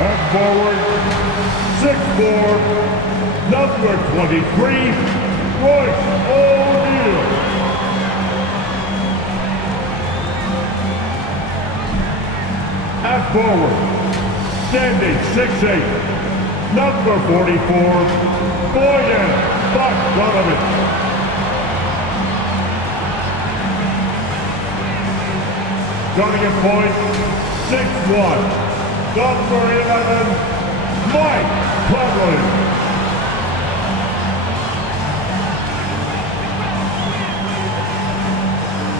At forward, 6'4", number 23, Royce O'Neal. At forward, standing 6'8", number 44, Boyan Bogdanovic. Starting at point, 6'1", number 11, Mike Conley.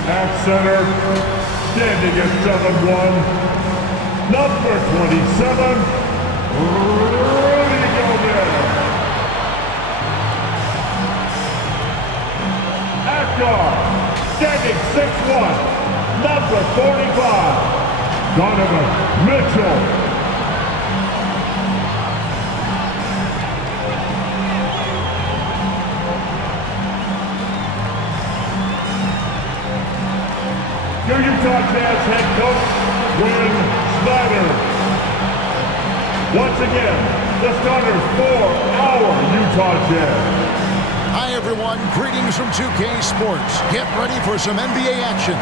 At center, standing at 7'1", number 27, Rudy Gobert. At guard, standing 6'1", number 45, Donovan Mitchell. Your Utah Jazz head coach, Quinn Snyder. Once again, the starters for our Utah Jazz. Hi everyone, greetings from 2K Sports. Get ready for some NBA action.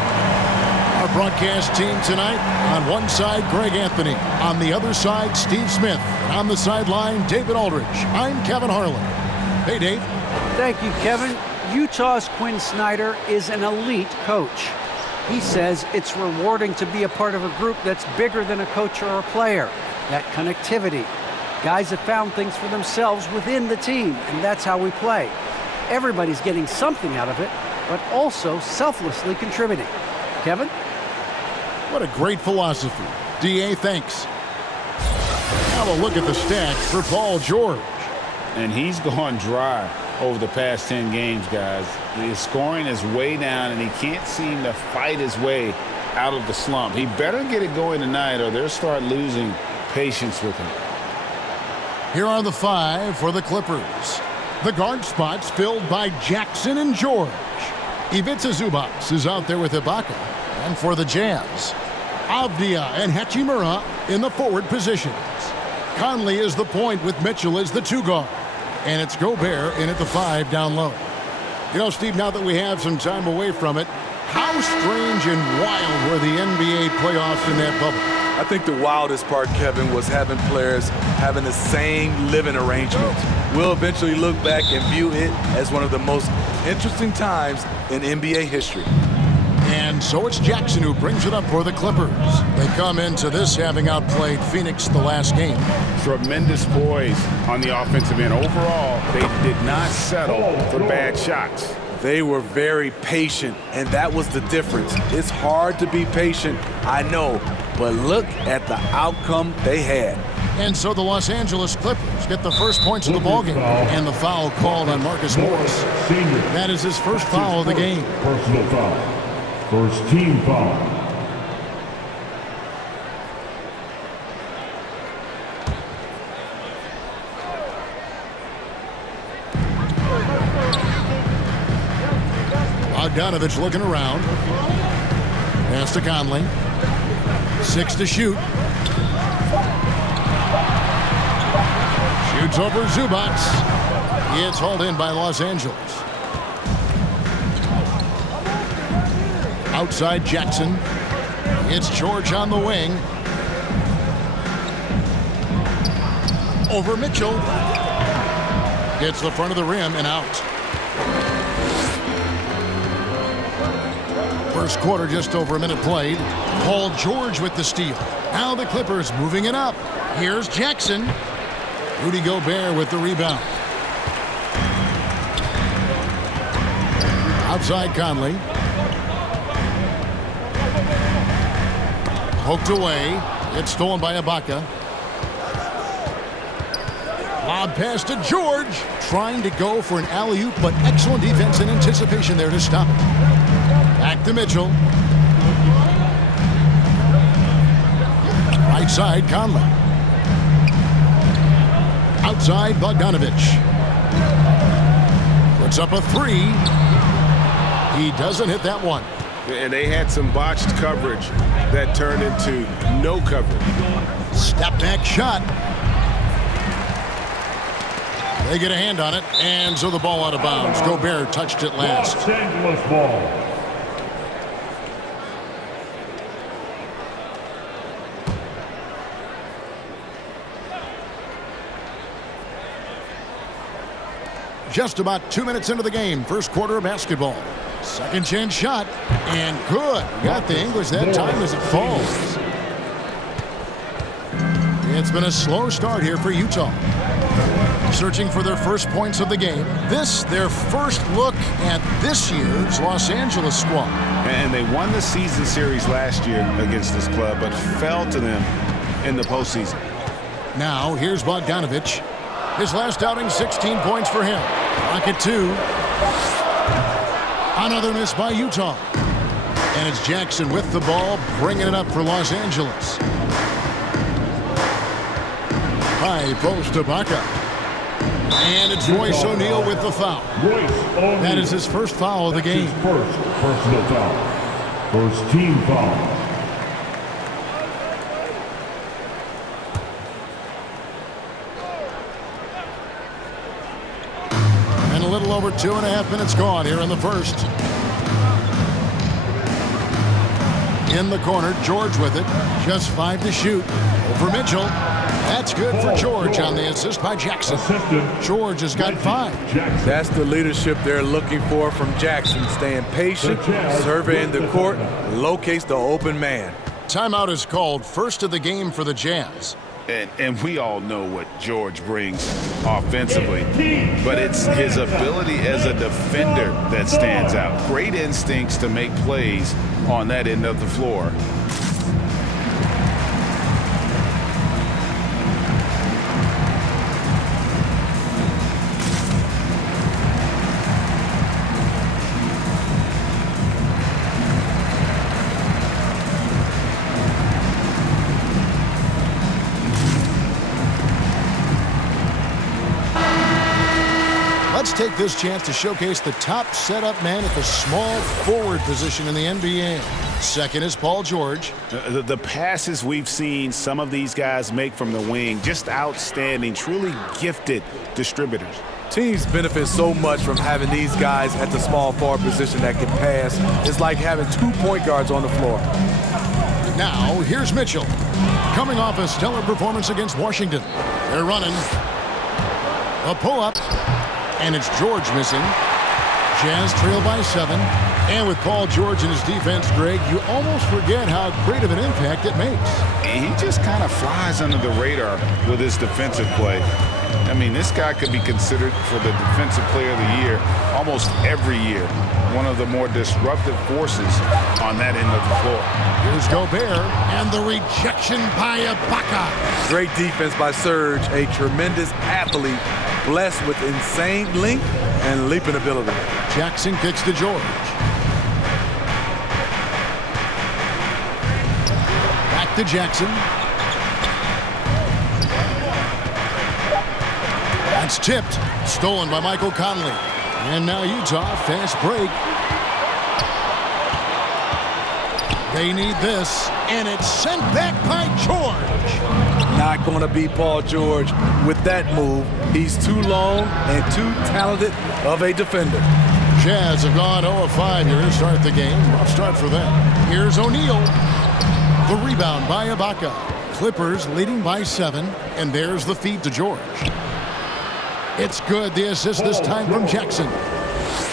Our broadcast team tonight, on one side, Greg Anthony. On the other side, Steve Smith. And on the sideline, David Aldridge. I'm Kevin Harlan. Hey, Dave. Thank you, Kevin. Utah's Quinn Snyder is an elite coach. He says it's rewarding to be a part of a group that's bigger than a coach or a player. That connectivity. Guys have found things for themselves within the team, and that's how we play. Everybody's getting something out of it, but also selflessly contributing. Kevin? What a great philosophy. DA, thanks. Now a look at the stats for Paul George. And he's gone dry over the past 10 games, guys. His scoring is way down, and he can't seem to fight his way out of the slump. He better get it going tonight, or they'll start losing patience with him. Here are the five for the Clippers. The guard spots filled by Jackson and George. Ivica Zubac is out there with Ibaka. And for the Jazz, Avdia and Hachimura in the forward positions. Conley is the point with Mitchell as the two guard. And it's Gobert in at the 5 down low. You know, Steve, now that we have some time away from it, how strange and wild were the NBA playoffs in that bubble? I think the wildest part, Kevin, was having players having the same living arrangements. We'll eventually look back and view it as one of the most interesting times in NBA history. And so it's Jackson who brings it up for the Clippers. They come into this having outplayed Phoenix the last game. Tremendous poise on the offensive end. Overall, they did not settle for bad shots. They were very patient, and that was the difference. It's hard to be patient, I know, but look at the outcome they had. And so the Los Angeles Clippers get the first points of the ballgame. And the foul called on Marcus Morris. That is his first foul of the game. Personal foul. First team foul. Bogdanovic looking around. Pass to Conley. 6 to shoot. Shoots over Zubac. It's hauled in by Los Angeles. Outside Jackson. It's George on the wing. Over Mitchell. Gets the front of the rim and out. First quarter, just over a minute played. Paul George with the steal. Now the Clippers moving it up. Here's Jackson. Rudy Gobert with the rebound. Outside Conley. Poked away. It's stolen by Ibaka. Lob pass to George. Trying to go for an alley-oop, but excellent defense and anticipation there to stop it. Back to Mitchell. Right side, Conley. Outside, Bogdanovic. Puts up a 3. He doesn't hit that one. And they had some botched coverage that turned into no coverage. Step back shot. They get a hand on it, and so the ball out of bounds. Gobert touched it last. Los Angeles ball. Just about 2 minutes into the game, first quarter of basketball. Second chance shot, and good. Got the English that time as it falls. It's been a slow start here for Utah. Searching for their first points of the game. This, their first look at this year's Los Angeles squad. And they won the season series last year against this club, but fell to them in the postseason. Now, here's Bogdanovich. His last outing, 16 points for him. Rocket 2. Another miss by Utah. And it's Jackson with the ball, bringing it up for Los Angeles. High post to Ibaka. And it's Royce O'Neal with the foul. That is his first foul of the game. First personal foul. First team foul. And a little over 2.5 minutes gone here in the first. In the corner, George with it. Just 5 to shoot. For Mitchell. That's good for George on the assist by Jackson. George has got 5. That's the leadership they're looking for from Jackson. Staying patient, surveying the court, locates the open man. Timeout is called, first of the game for the Jazz. And we all know what George brings offensively, but it's his ability as a defender that stands out. Great instincts to make plays on that end of the floor. Let's take this chance to showcase the top setup man at the small forward position in the NBA. Second is Paul George. The passes we've seen some of these guys make from the wing, just outstanding, truly gifted distributors. Teams benefit so much from having these guys at the small forward position that can pass. It's like having 2 point guards on the floor. Now, here's Mitchell. Coming off a stellar performance against Washington. They're running. A pull-up. And it's George missing. Jazz trail by 7. And with Paul George in his defense, Greg, you almost forget how great of an impact it makes. He just kind of flies under the radar with his defensive play. I mean, this guy could be considered for the Defensive Player of the Year almost every year. One of the more disruptive forces on that end of the floor. Here's Gobert, and the rejection by Ibaka. Great defense by Serge, a tremendous athlete, blessed with insane length and leaping ability. Jackson kicks to George. Back to Jackson. That's tipped. Stolen by Michael Conley. And now Utah, fast break. They need this, and it's sent back by George. Not going to beat Paul George with that move. He's too long and too talented of a defender. Jazz have gone 0-5 here to start the game. Rough start for them. Here's O'Neal. The rebound by Ibaka. Clippers leading by 7, and there's the feed to George. It's good. The assist this time from Jackson.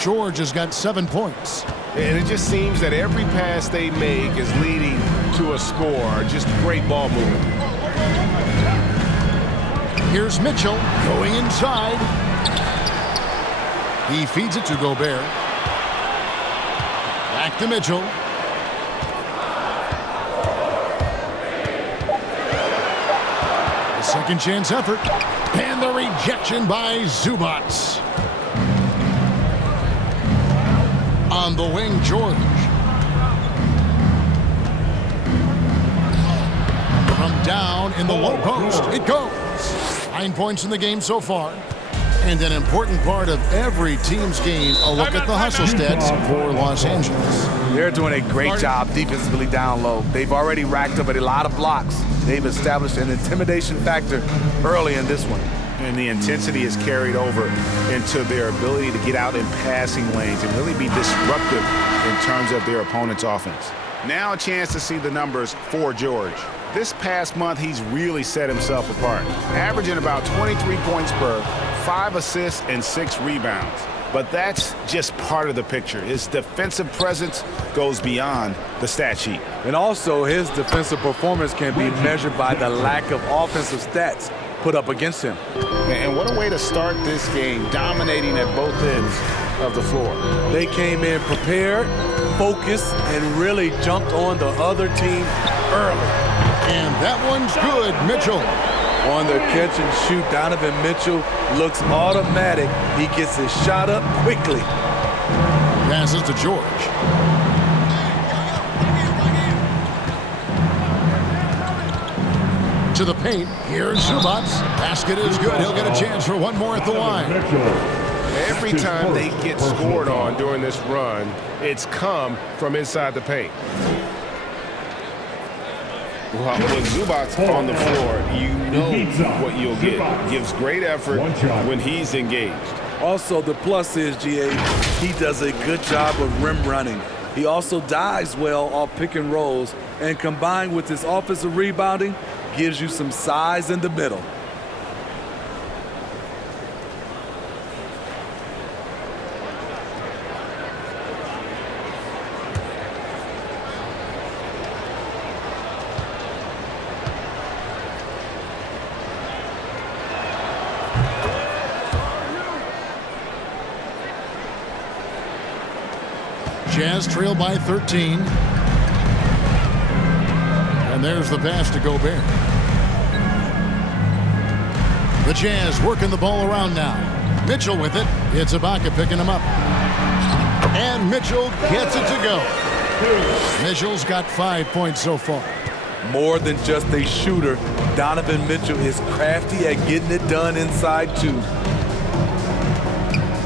George has got 7 points. And it just seems that every pass they make is leading to a score. Just great ball movement. Here's Mitchell going inside. He feeds it to Gobert. Back to Mitchell. A second chance effort. And the rejection by Zubats. On the wing, George. From down in the low post, it goes. 9 points in the game so far. And an important part of every team's game, a look at the hustle stats for Los Angeles. They're doing a great job defensively down low. They've already racked up a lot of blocks. They've established an intimidation factor early in this one. And the intensity is carried over into their ability to get out in passing lanes and really be disruptive in terms of their opponent's offense. Now a chance to see the numbers for George. This past month, he's really set himself apart, averaging about 23 points per, 5 assists, and 6 rebounds. But that's just part of the picture. His defensive presence goes beyond the stat sheet. And also, his defensive performance can be measured by the lack of offensive stats put up against him. And what a way to start this game, dominating at both ends of the floor. They came in prepared, focused, and really jumped on the other team early. And that one's good, Mitchell. On the catch and shoot, Donovan Mitchell looks automatic. He gets his shot up quickly. Passes to George. To the paint. Here's Zubac. Basket is good. He'll get a chance for one more at the line. Every time they get scored on during this run, it's come from inside the paint. Well, with Zubac on the floor, you know what you'll get. Gives great effort when he's engaged. Also, the plus is, GA, he does a good job of rim running. He also dives well off pick and rolls, and combined with his offensive rebounding, gives you some size in the middle. Jazz trail by 13. And there's the pass to Gobert. The Jazz working the ball around now. Mitchell with it. It's Ibaka picking him up. And Mitchell gets it to go. Mitchell's got 5 points so far. More than just a shooter, Donovan Mitchell is crafty at getting it done inside, too.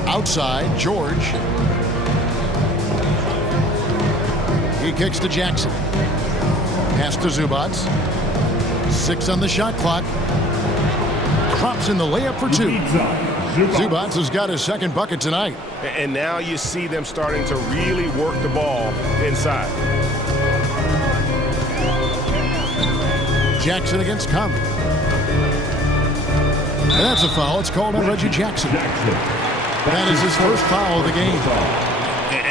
Outside, George. He kicks to Jackson. Pass to Zubac. 6 on the shot clock. Drops in the layup for 2. Zubac has got his second bucket tonight. And now you see them starting to really work the ball inside. Jackson against Conley. And that's a foul. It's called on Reggie Jackson. That is his first foul of the game.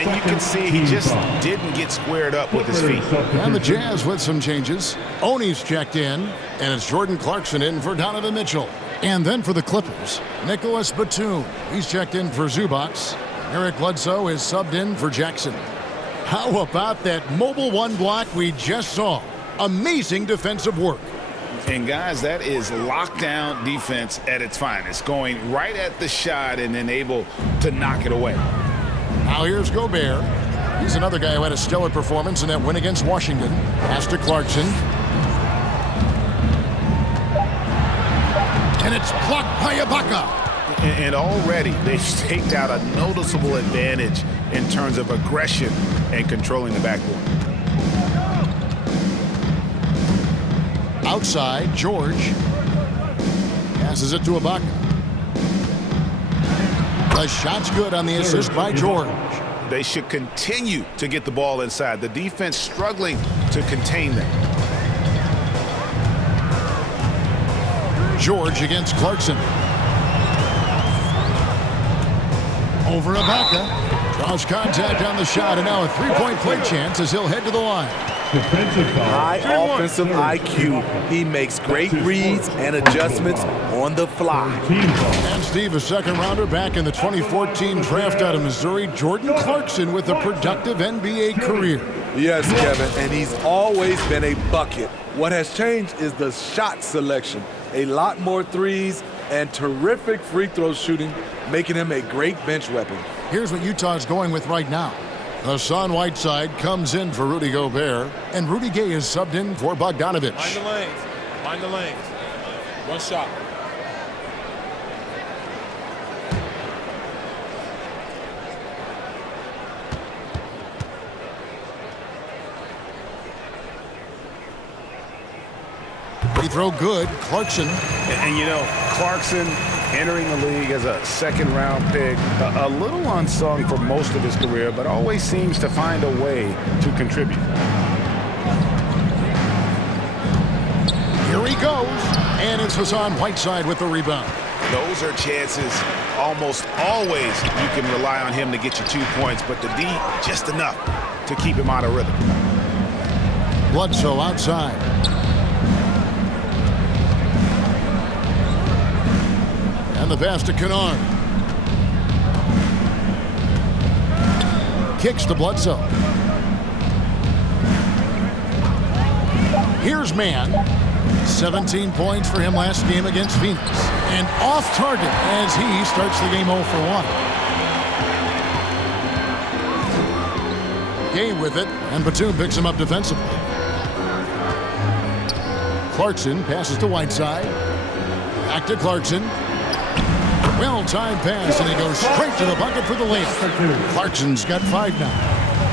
And you can see he just didn't get squared up with his feet. And the Jazz with some changes. Oni's checked in, and it's Jordan Clarkson in for Donovan Mitchell. And then for the Clippers, Nicholas Batum. He's checked in for Zubac. Eric Bledsoe is subbed in for Jackson. How about that mobile one block we just saw? Amazing defensive work. And guys, that is lockdown defense at its finest, going right at the shot and then able to knock it away. Now here's Gobert. He's another guy who had a stellar performance in that win against Washington. Pass to Clarkson. And it's blocked by Ibaka. And already they've staked out a noticeable advantage in terms of aggression and controlling the backboard. Outside, George. Passes it to Ibaka. The shot's good on the assist by George. They should continue to get the ball inside. The defense struggling to contain them. George against Clarkson. Over Ibaka. Draws contact on the shot, and now a three-point play chance as he'll head to the line. High offensive IQ. He makes great reads and adjustments on the fly. And Steve, a second-rounder back in the 2014 draft out of Missouri, Jordan Clarkson with a productive NBA career. Yes, Kevin, and he's always been a bucket. What has changed is the shot selection. A lot more threes and terrific free throw shooting, making him a great bench weapon. Here's what Utah's going with right now. Hassan Whiteside comes in for Rudy Gobert, and Rudy Gay is subbed in for Bogdanovich. Mind the lanes. Mind the lanes. One shot. Free throw good. Clarkson. And you know, Clarkson entering the league as a second-round pick, a little unsung for most of his career, but always seems to find a way to contribute. Here he goes. And it's Hassan Whiteside with the rebound. Those are chances almost always you can rely on him to get you 2 points, but the D just enough to keep him out of rhythm. Bledsoe outside. And the pass to Kennard. Kicks to Bledsoe. Here's Mann. 17 points for him last game against Phoenix. And off target as he starts the game 0 for 1. Gay with it, and Batum picks him up defensively. Clarkson passes to Whiteside. Back to Clarkson. Well-timed pass, and he goes straight to the bucket for the layup. Clarkson's got 5 now.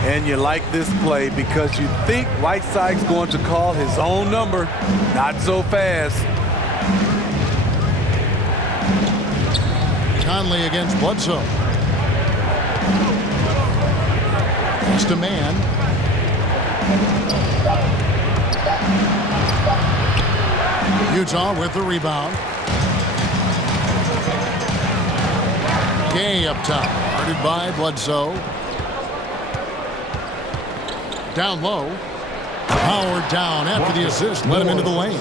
And you like this play because you think Whiteside's going to call his own number. Not so fast. Conley against Bledsoe. Pass to Mann. Utah with the rebound. Gay up top. Guarded by Bledsoe. Down low. Howard down after the assist. Let him into the lane.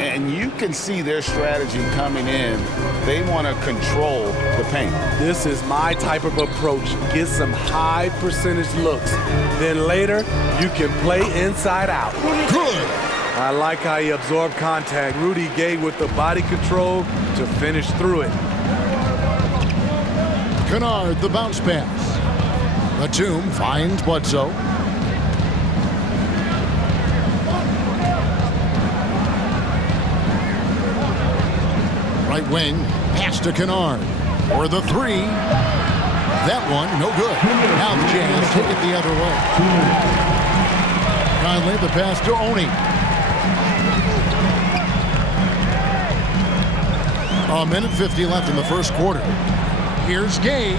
And you can see their strategy coming in. They want to control the paint. This is my type of approach. Get some high percentage looks. Then later, you can play inside out. Good. I like how he absorbed contact. Rudy Gay with the body control to finish through it. Kennard, the bounce pass. Batum finds Bledsoe. Right wing, pass to Kennard. For the 3. That one, no good. Now the Jazz take it the other way. Conley, the pass to Oni. A minute 50 left in the first quarter. Here's Gay.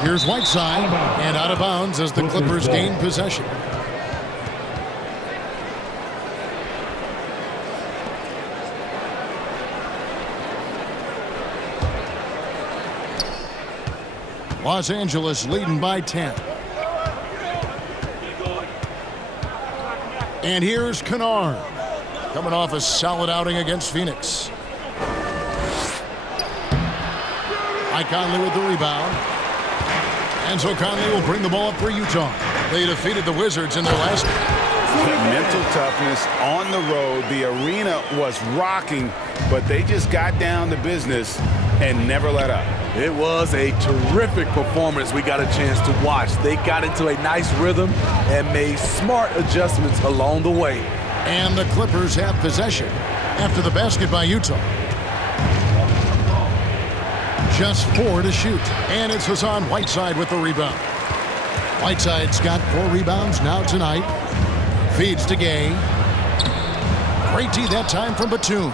Here's Whiteside. And out of bounds as the Clippers gain possession. Los Angeles leading by 10. And here's Kennard. Coming off a solid outing against Phoenix. Mike Conley with the rebound. And so Conley will bring the ball up for Utah. They defeated the Wizards in their last game. Mental toughness on the road. The arena was rocking, but they just got down to business and never let up. It was a terrific performance we got a chance to watch. They got into a nice rhythm and made smart adjustments along the way. And the Clippers have possession after the basket by Utah. Just 4 to shoot. And it's Hassan Whiteside with the rebound. Whiteside's got 4 rebounds now tonight. Feeds to Gay. Great D that time from Batum.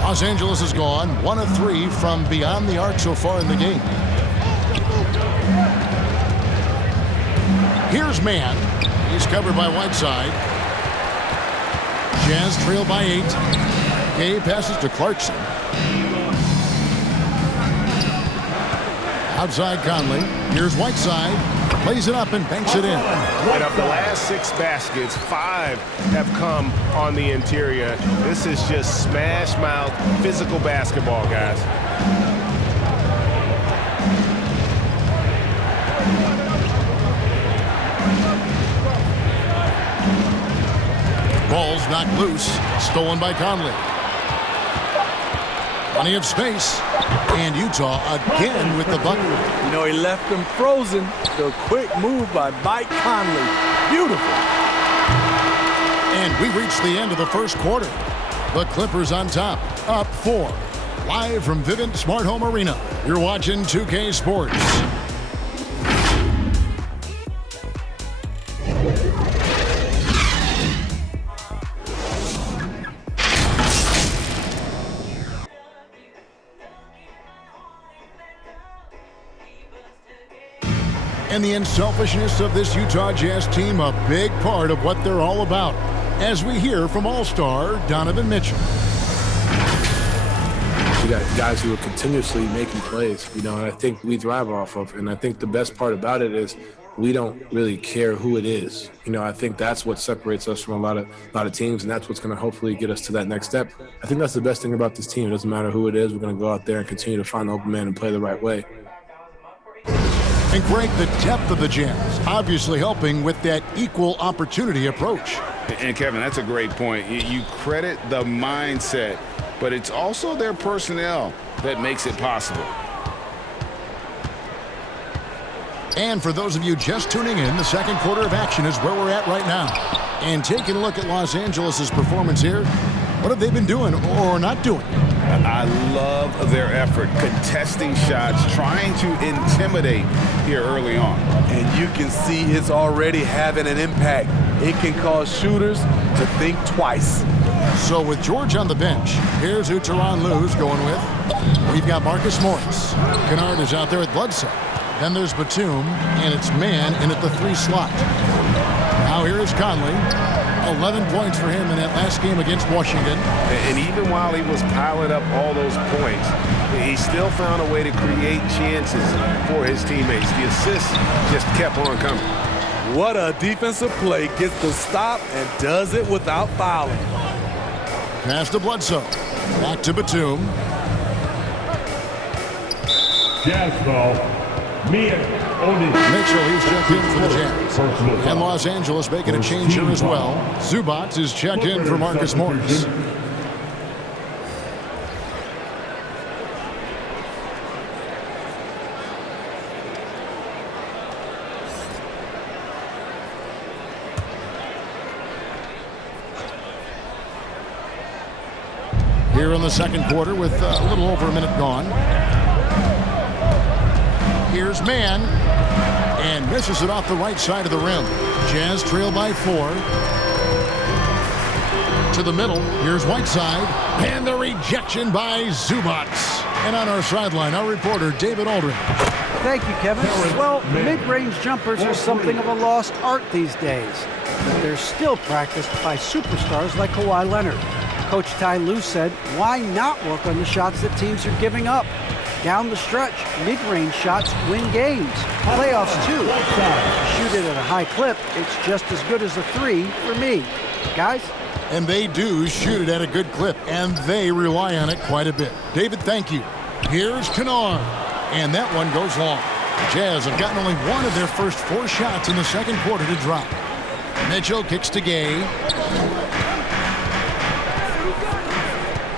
Los Angeles has gone 1 of 3 from beyond the arc so far in the game. Here's Mann. He's covered by Whiteside. Jazz trail by 8. Gay passes to Clarkson. Outside Conley. Here's Whiteside. Plays it up and banks it in. And of the last 6 baskets, 5 have come on the interior. This is just smash mouth, physical basketball, guys. Ball's knocked loose. Stolen by Conley. Plenty of space. And Utah again with the bucket. You know, he left them frozen. The quick move by Mike Conley. Beautiful. And we reached the end of the first quarter. The Clippers on top, up 4. Live from Vivint Smart Home Arena. You're watching 2K Sports. And the unselfishness of this Utah Jazz team, a big part of what they're all about, as we hear from All-Star Donovan Mitchell. You got guys who are continuously making plays, and I think we thrive off of. And I think the best part about it is we don't really care who it is. I think that's what separates us from a lot of teams, and that's what's going to hopefully get us to that next step. I think that's the best thing about this team. It doesn't matter who it is. We're going to go out there and continue to find the open man and play the right way. And Greg, the depth of the Jazz obviously helping with that equal opportunity approach. And Kevin, that's a great point. You credit the mindset, but it's also their personnel that makes it possible. And for those of you just tuning in, the second quarter of action is where we're at right now. And taking a look at Los Angeles' performance here, what have they been doing or not doing? I love their effort, contesting shots, trying to intimidate here early on. And you can see it's already having an impact. It can cause shooters to think twice. So with George on the bench, here's who Tyronn Lue's going with. We've got Marcus Morris. Kennard is out there at Bledsoe. Then there's Batum, and it's man in at the 3 slot. Now here is Conley. 11 points for him in that last game against Washington. And even while he was piling up all those points, he still found a way to create chances for his teammates. The assists just kept on coming. What a defensive play. Gets the stop and does it without fouling. Pass to Bledsoe. Back to Batum. Jazz foul. Mitchell, he's checked in for the Jazz. And Los Angeles making a change here as well. Zubac is checked in for Marcus Morris. Here in the second quarter with a little over a minute gone. Here's Mann, and misses it off the right side of the rim. Jazz trail by 4. To the middle, here's Whiteside, and the rejection by Zubac. And on our sideline, our reporter, David Aldridge. Thank you, Kevin. Well, mid-range jumpers are something of a lost art these days, but they're still practiced by superstars like Kawhi Leonard. Coach Ty Lue said, why not work on the shots that teams are giving up? Down the stretch, mid-range shots win games. Playoffs, too. Shoot it at a high clip, it's just as good as a 3 for me. Guys? And they do shoot it at a good clip, and they rely on it quite a bit. David, thank you. Here's Kennard, and that one goes long. The Jazz have gotten only one of their first 4 shots in the second quarter to drop. Mitchell kicks to Gay.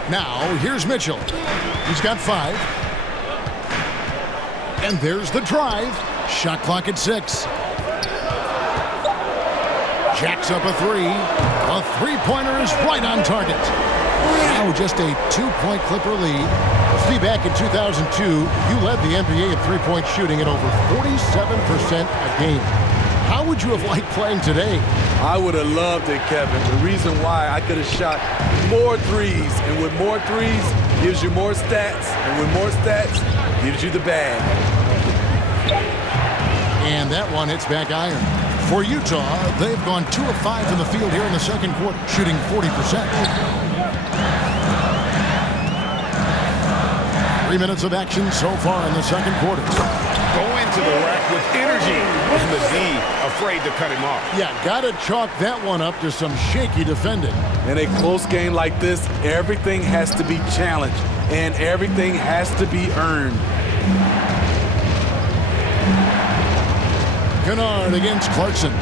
Now, here's Mitchell. He's got 5. And there's the drive. Shot clock at 6. Jacks up a 3. A 3-pointer is right on target. Now just a 2-point Clipper lead. See, back in 2002, you led the NBA in 3-point shooting at over 47% a game. How would you have liked playing today? I would have loved it, Kevin. The reason why I could have shot more threes, and with more threes gives you more stats, and with more stats gives you the bag. And that one hits back iron. For Utah, they've gone 2 of 5 in the field here in the second quarter, shooting 40%. 3 minutes of action so far in the second quarter. Going to the rack with energy, and the D afraid to cut him off. Yeah, got to chalk that one up to some shaky defending. In a close game like this, everything has to be challenged, and everything has to be earned. Kennard against Clarkson.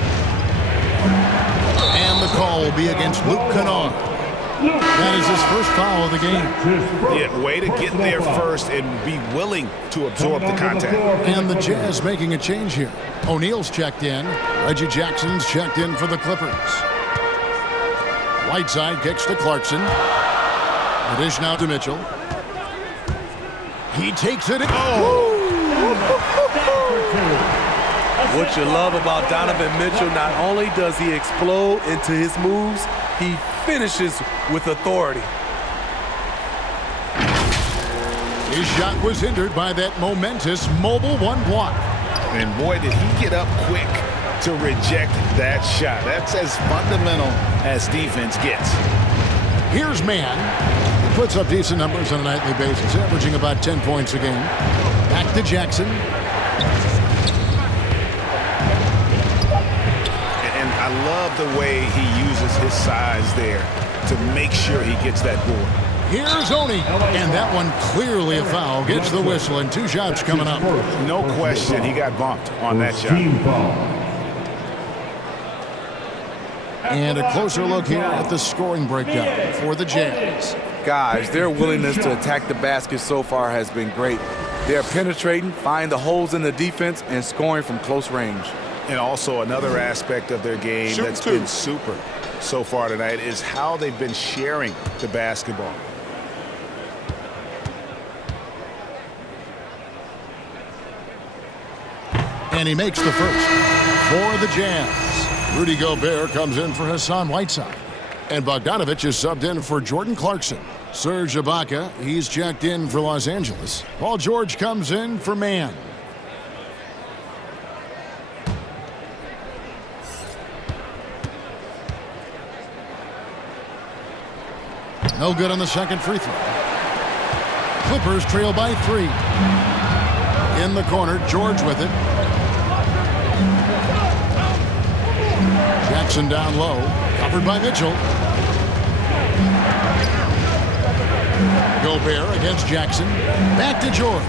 And the call will be against Luke Kennard. That is his first foul of the game. Yeah, way to get there first and be willing to absorb the contact. And the Jazz making a change here. O'Neal's checked in. Reggie Jackson's checked in for the Clippers. Whiteside kicks to Clarkson. The dish now to Mitchell. He takes it. Oh! What you love about Donovan Mitchell, not only does he explode into his moves, he finishes with authority. His shot was hindered by that momentous mobile 1 block. And boy, did he get up quick to reject that shot. That's as fundamental as defense gets. Here's Mann. He puts up decent numbers on a nightly basis, averaging about 10 points a game. Back to Jackson. And I love the way he uses his size there to make sure he gets that board. Here's Oni, and that one clearly a foul. Gets the whistle, and 2 shots coming up. No question, he got bumped on that shot. Team foul. And a closer look here at the scoring breakdown for the Jazz. Guys, their willingness to attack the basket so far has been great. They're penetrating, finding the holes in the defense, and scoring from close range. And also another aspect of their game that's been super so far tonight is how they've been sharing the basketball. And he makes the first for the Jazz. Rudy Gobert comes in for Hassan Whiteside. And Bogdanovich is subbed in for Jordan Clarkson. Serge Ibaka, he's checked in for Los Angeles. Paul George comes in for Mann. No good on the second free throw. Clippers trail by 3. In the corner, George with it. Jackson down low, covered by Mitchell. Gobert against Jackson. Back to George.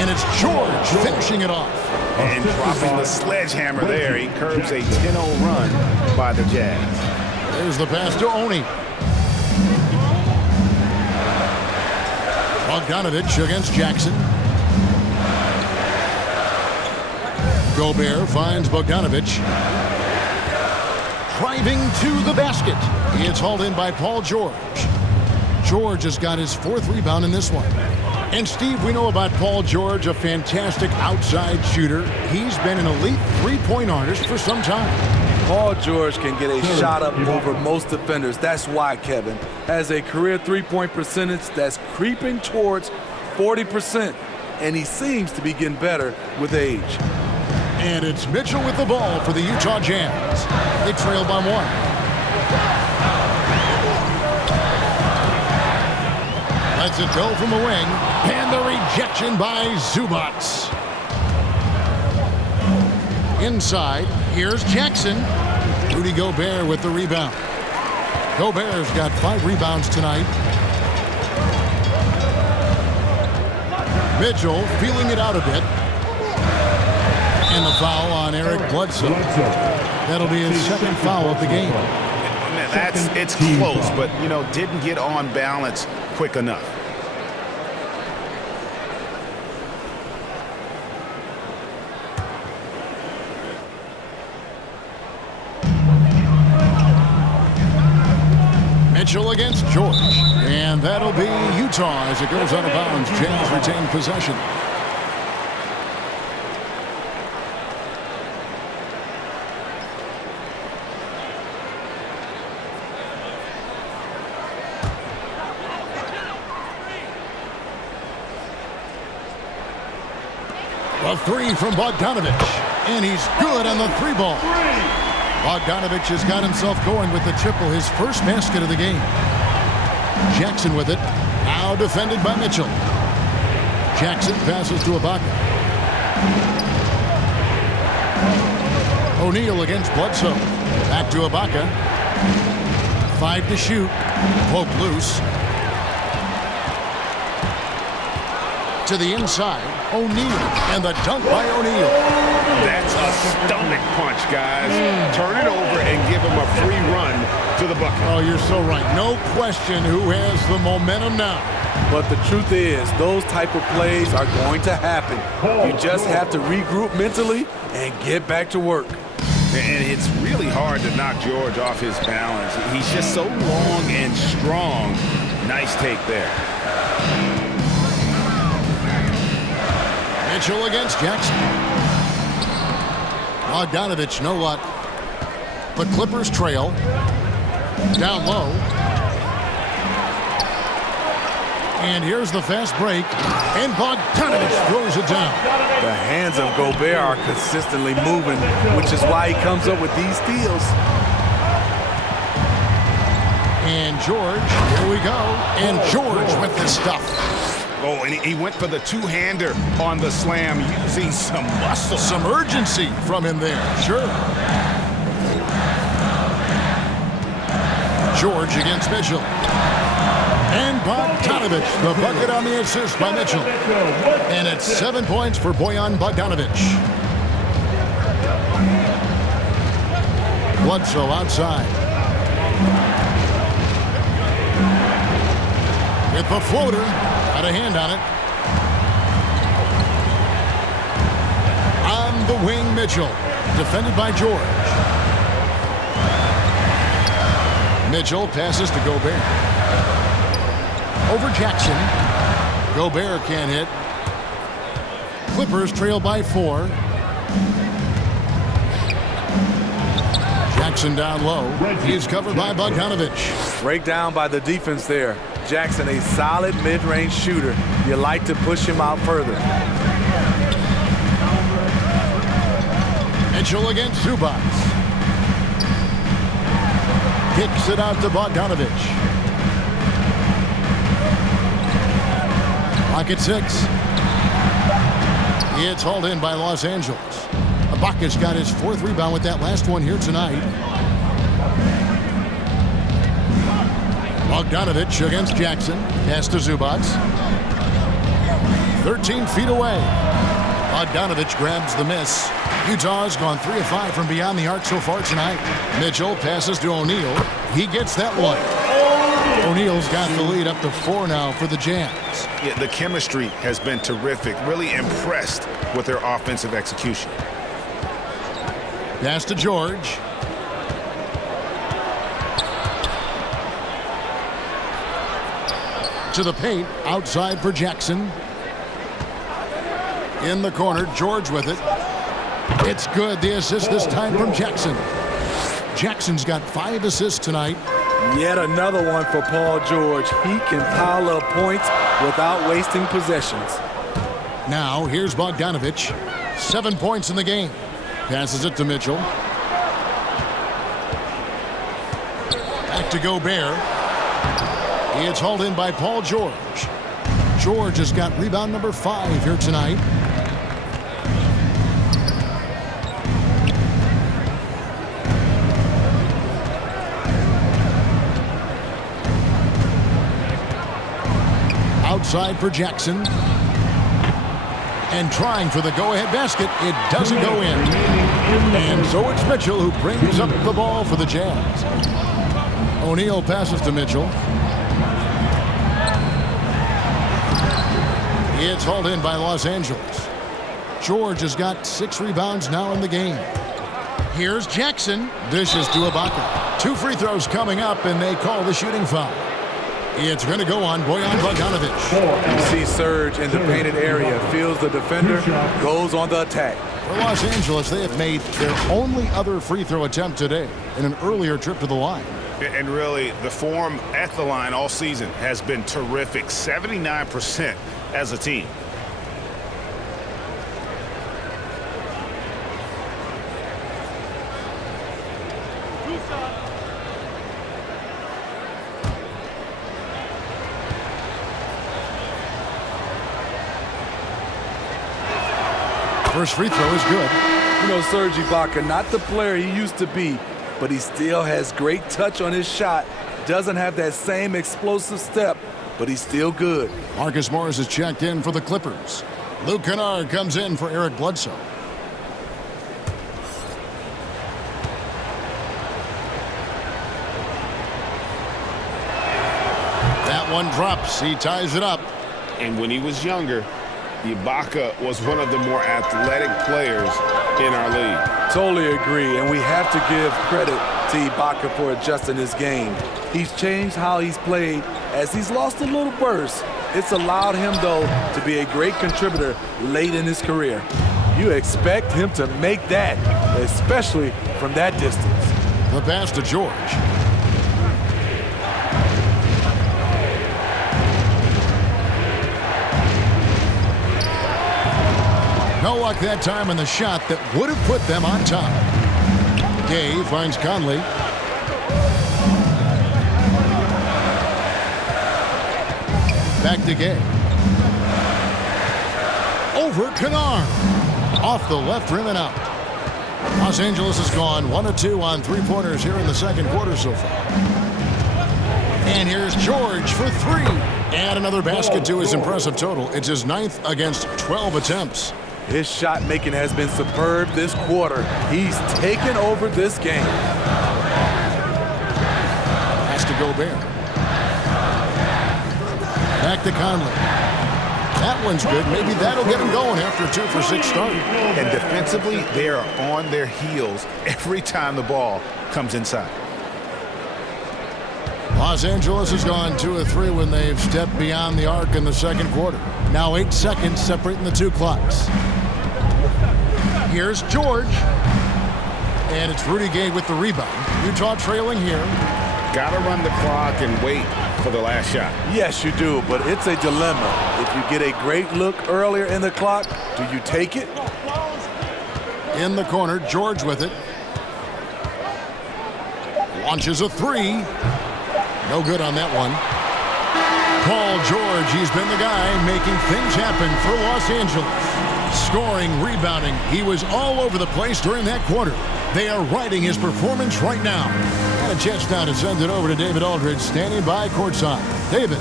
And it's George finishing it off. And dropping the sledgehammer there, he curbs a 10-0 run by the Jazz. There's the pass to Oni. Bogdanovich against Jackson. Gobert finds Bogdanovich. Driving to the basket. It's hauled in by Paul George. George has got his 4th rebound in this one. And Steve, we know about Paul George, a fantastic outside shooter. He's been an elite three-point artist for some time. Paul George can get a shot up over most defenders. That's why Kevin has a career three-point percentage that's creeping towards 40%. And he seems to be getting better with age. And it's Mitchell with the ball for the Utah Jazz. They trail by 1. Lets it go from the wing. And the rejection by Zubac. Inside, here's Jackson. Rudy Gobert with the rebound. Gobert's got 5 rebounds tonight. Mitchell feeling it out a bit. And the foul on Eric Bledsoe. That'll be his 2nd foul of the game. It's close, but, you know, didn't get on balance quick enough. Mitchell against George. And that'll be Utah as it goes out of bounds. Jazz retain possession. A 3 from Bogdanovich. And he's good on the 3 ball. Bogdanovich has got himself going with the triple, his first basket of the game. Jackson with it. Now defended by Mitchell. Jackson passes to Ibaka. O'Neal against Bledsoe. Back to Ibaka. 5 to shoot. Poke loose. To the inside. O'Neal. And the dunk by O'Neal. That's a stomach punch, guys. Turn it over and give him a free run to the bucket. Oh, you're so right. No question who has the momentum now. But the truth is, those type of plays are going to happen. You just have to regroup mentally and get back to work. And it's really hard to knock George off his balance. He's just so long and strong. Nice take there. Mitchell against Jackson. Bogdanovich, no luck. The Clippers trail. Down low. And here's the fast break. And Bogdanovich throws it down. The hands of Gobert are consistently moving, which is why he comes up with these steals. And George, here we go. And George with the stuff. Oh, and he went for the two-hander on the slam, using some muscle. Some urgency from him there, sure. George against Mitchell. And Bogdanovich, the bucket on the assist by Mitchell. And it's 7 points for Bojan Bogdanovich. Bledsoe outside. With the floater. Got a hand on it. On the wing, Mitchell. Defended by George. Mitchell passes to Gobert. Over Jackson. Gobert can't hit. Clippers trail by 4. Jackson down low. He's covered by Bogdanovich. Breakdown by the defense there. Jackson, a solid mid-range shooter. You like to push him out further. Mitchell against Zubac. Kicks it out to Bogdanovich. Clock at 6. It's hauled in by Los Angeles. Ibaka's got his 4th rebound with that last one here tonight. Bogdanovich against Jackson. Pass to Zubac. 13 feet away. Bogdanovich grabs the miss. Utah's gone 3 of 5 from beyond the arc so far tonight. Mitchell passes to O'Neal. He gets that one. O'Neal's got the lead up to 4 now for the Jazz. Yeah, the chemistry has been terrific. Really impressed with their offensive execution. Pass to George. To the paint, outside for Jackson. In the corner, George with it. It's good. The assist this time from Jackson. Jackson's got 5 assists tonight. Yet another one for Paul George. He can pile up points without wasting possessions. Now, here's Bogdanovich. 7 points in the game. Passes it to Mitchell. Back to Gobert. It's hauled in by Paul George. George has got rebound number 5 here tonight. Outside for Jackson. And trying for the go-ahead basket. It doesn't go in. And so it's Mitchell who brings up the ball for the Jazz. O'Neal passes to Mitchell. It's hauled in by Los Angeles. George has got 6 rebounds now in the game. Here's Jackson. Dishes to Ibaka. 2 free throws coming up, and they call the shooting foul. It's going to go on Bojan Bogdanovich. You see Serge in the painted area, feels the defender, goes on the attack. For Los Angeles, they have made their only other free throw attempt today in an earlier trip to the line. And really, the form at the line all season has been terrific. 79% as a team. First free throw is good. You know, Serge Ibaka, not the player he used to be, but he still has great touch on his shot. Doesn't have that same explosive step, but he's still good. Marcus Morris is checked in for the Clippers. Luke Kennard comes in for Eric Bledsoe. That one drops. He ties it up. And when he was younger, Ibaka was one of the more athletic players in our league. Totally agree, and we have to give credit to Ibaka for adjusting his game. He's changed how he's played as he's lost a little burst. It's allowed him, though, to be a great contributor late in his career. You expect him to make that, especially from that distance. The pass to George. No luck that time on the shot that would have put them on top. Gay finds Conley. Back to Gay. Over Kennard. Off the left rim and out. Los Angeles has gone 1 of 2 on three-pointers here in the second quarter so far. And here's George for 3. And another basket to his impressive total. It's his 9th against 12 attempts. His shot making has been superb this quarter. He's taken over this game. Pass to Gobert. Back to Conley. That one's good. Maybe that'll get him going after a 2 for 6 start. And defensively, they are on their heels every time the ball comes inside. Los Angeles has gone 2 of 3 when they've stepped beyond the arc in the second quarter. Now 8 seconds separating the 2 clocks. Here's George. And it's Rudy Gay with the rebound. Utah trailing here. Got to run the clock and wait for the last shot. Yes, you do, but it's a dilemma. If you get a great look earlier in the clock, do you take it? In the corner, George with it. Launches a 3. No good on that one. Paul George, he's been the guy making things happen for Los Angeles. Scoring, rebounding, he was all over the place during that quarter. They are riding his performance right now. And a chance now to send it over to David Aldridge, standing by courtside. David.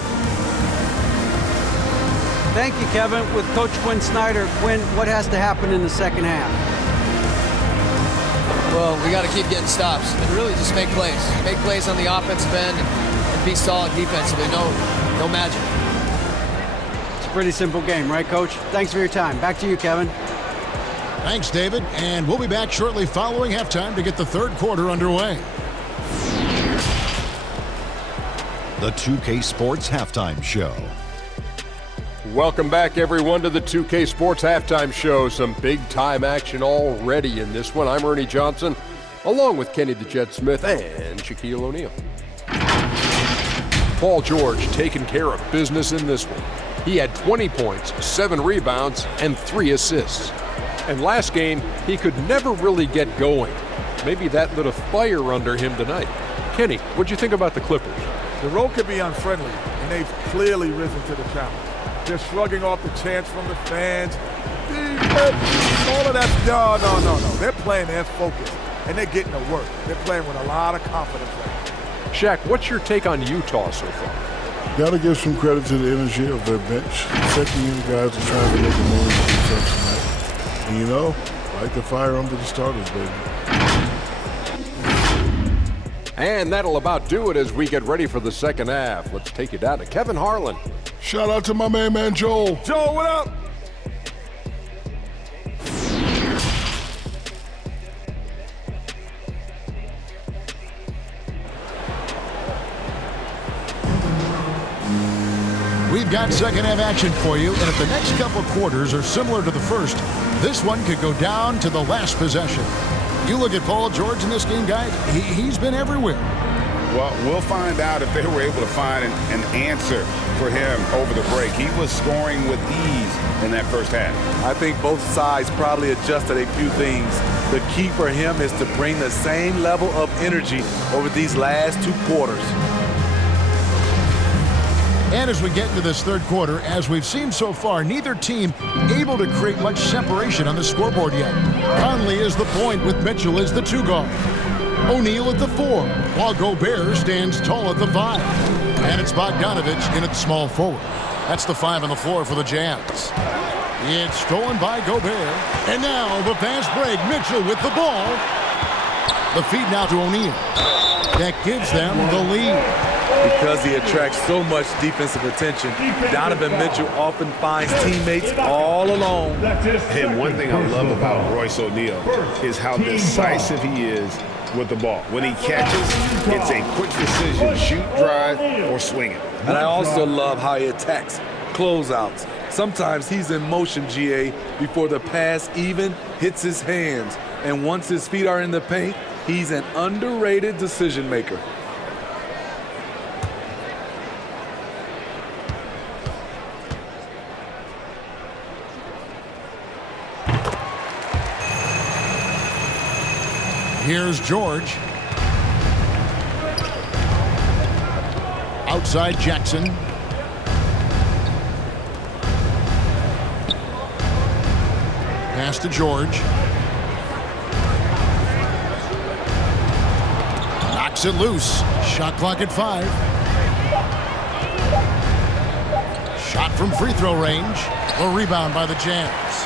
Thank you, Kevin. With Coach Quinn Snyder, Quinn, what has to happen in the second half? Well, we got to keep getting stops and really just make plays. Make plays on the offensive end and be solid defensively. No magic. It's a pretty simple game, right, Coach? Thanks for your time. Back to you, Kevin. Thanks, David. And we'll be back shortly following halftime to get the third quarter underway. The 2K Sports Halftime Show. Welcome back, everyone, to the 2K Sports Halftime Show. Some big-time action already in this one. I'm Ernie Johnson, along with Kenny the Jet Smith and Shaquille O'Neal. Paul George taking care of business in this one. He had 20 points, 7 rebounds, and 3 assists. And last game, he could never really get going. Maybe that lit a fire under him tonight. Kenny, what'd you think about the Clippers? The road can be unfriendly, and they've clearly risen to the challenge. They're shrugging off the chants from the fans. All of that. No. They're playing their focus, and they're getting to work. They're playing with a lot of confidence right now. Shaq, what's your take on Utah so far? Got to give some credit to the energy of their bench. Second-unit guys are trying to make a name for themselves tonight. And, you know, light the fire under the starters, baby. And that'll about do it as we get ready for the second half. Let's take it down to Kevin Harlan. Shout out to my main man, Joel. Joel, what up? We've got second half action for you, and if the next couple quarters are similar to the first, this one could go down to the last possession. You look at Paul George in this game, guys, he's been everywhere. Well, we'll find out if they were able to find an answer for him over the break. He was scoring with ease in that first half. I think both sides probably adjusted a few things. The key for him is to bring the same level of energy over these last 2 quarters. And as we get into this third quarter, as we've seen so far, neither team able to create much separation on the scoreboard yet. Conley is the point with Mitchell as the 2 guard. O'Neal at the 4, while Gobert stands tall at the 5. And it's Bogdanovich in at the small forward. That's the 5 on the floor for the Jazz. It's stolen by Gobert. And now the fast break. Mitchell with the ball. The feed now to O'Neal. That gives them the lead. Because he attracts so much defensive attention, Donovan Mitchell often finds teammates all alone. And one thing I love about Royce O'Neal is how decisive he is with the ball. When he catches, it's a quick decision, shoot, drive, or swing it. And I also love how he attacks closeouts. Sometimes he's in motion, GA, before the pass even hits his hands. And once his feet are in the paint, he's an underrated decision maker. Here's George. Outside Jackson. Pass to George. Knocks it loose. Shot clock at 5. Shot from free throw range. A rebound by the Jazz.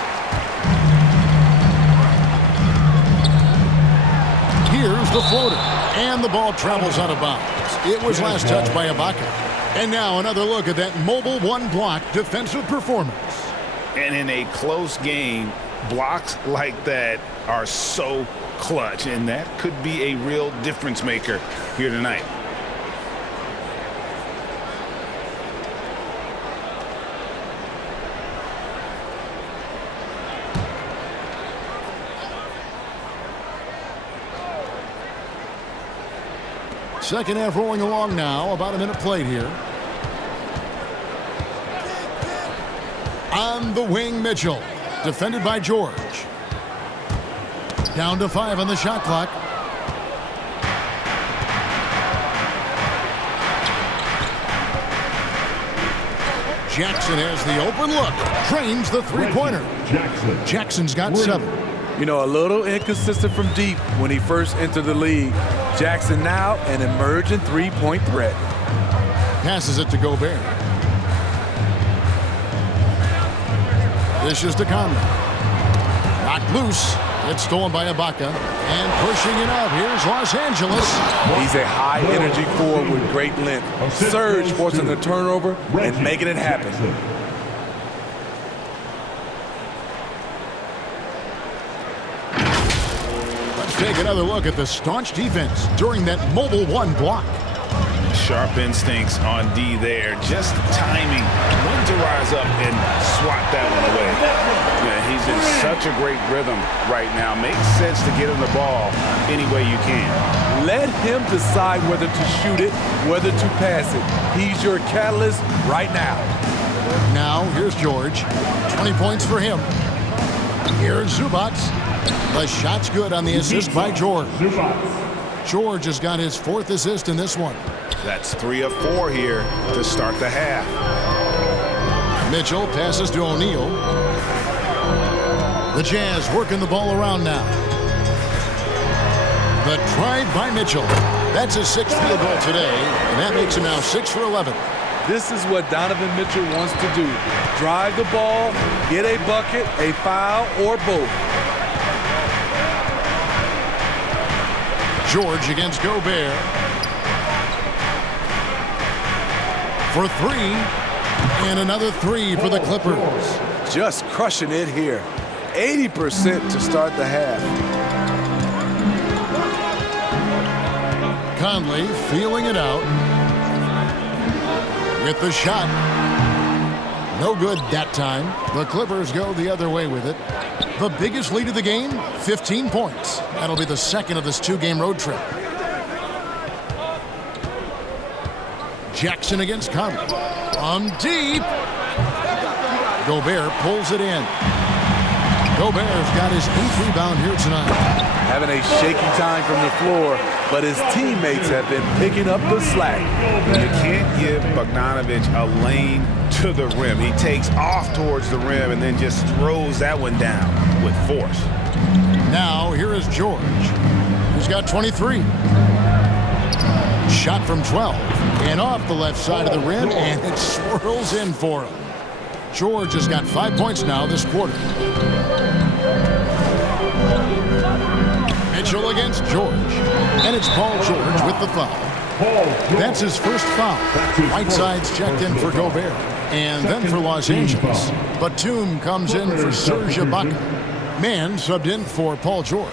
Here's the floater. And the ball travels out of bounds. It was last touched by Ibaka. And now another look at that mobile one-block defensive performance. And in a close game, blocks like that are so clutch, and that could be a real difference maker here tonight. Second half rolling along now. About a minute played here. On the wing, Mitchell. Defended by George. Down to 5 on the shot clock. Jackson has the open look. Drains the three-pointer. Jackson's got 7. You know, a little inconsistent from deep when he first entered the league. Jackson now an emerging three-point threat. Passes it to Gobert. This is to Conley. Knocked loose. It's stolen by Ibaka. And pushing it up. Here's Los Angeles. He's a high-energy forward with great length. Surge forcing the turnover and making it happen. Take another look at the staunch defense during that mobile one block. Sharp instincts on D there. Just timing when to rise up and swat that one away. Yeah, he's in such a great rhythm right now. Makes sense to get him the ball any way you can. Let him decide whether to shoot it, whether to pass it. He's your catalyst right now. Now, here's George. 20 points for him. Here's Zubac. The shot's good on the assist by George. George has got his 4th assist in this one. That's 3 of 4 here to start the half. Mitchell passes to O'Neal. The Jazz working the ball around now. The drive by Mitchell. That's his 6th field goal today, and that makes him now 6 for 11. This is what Donovan Mitchell wants to do. Drive the ball, get a bucket, a foul, or both. George against Gobert. For 3. And another 3 for the Clippers. Just crushing it here. 80% to start the half. Conley feeling it out. With the shot. No good that time. The Clippers go the other way with it. The biggest lead of the game, 15 points. That'll be the second of this 2-game road trip. Jackson against Conley. From deep. Gobert pulls it in. Gobert's got his 8th rebound here tonight. Having a shaky time from the floor, but his teammates have been picking up the slack. You can't give Bogdanovic a lane to the rim. He takes off towards the rim and then just throws that one down with force. Now here is George. He's got 23. Shot from 12 and off the left side of the rim, and it swirls in for him. George has got 5 points now this quarter. Mitchell against George, and it's Paul George with the foul. That's his first foul. Whiteside's checked in for Gobert, and then for Los Angeles. Batum comes in for Serge Ibaka. Mann subbed in for Paul George.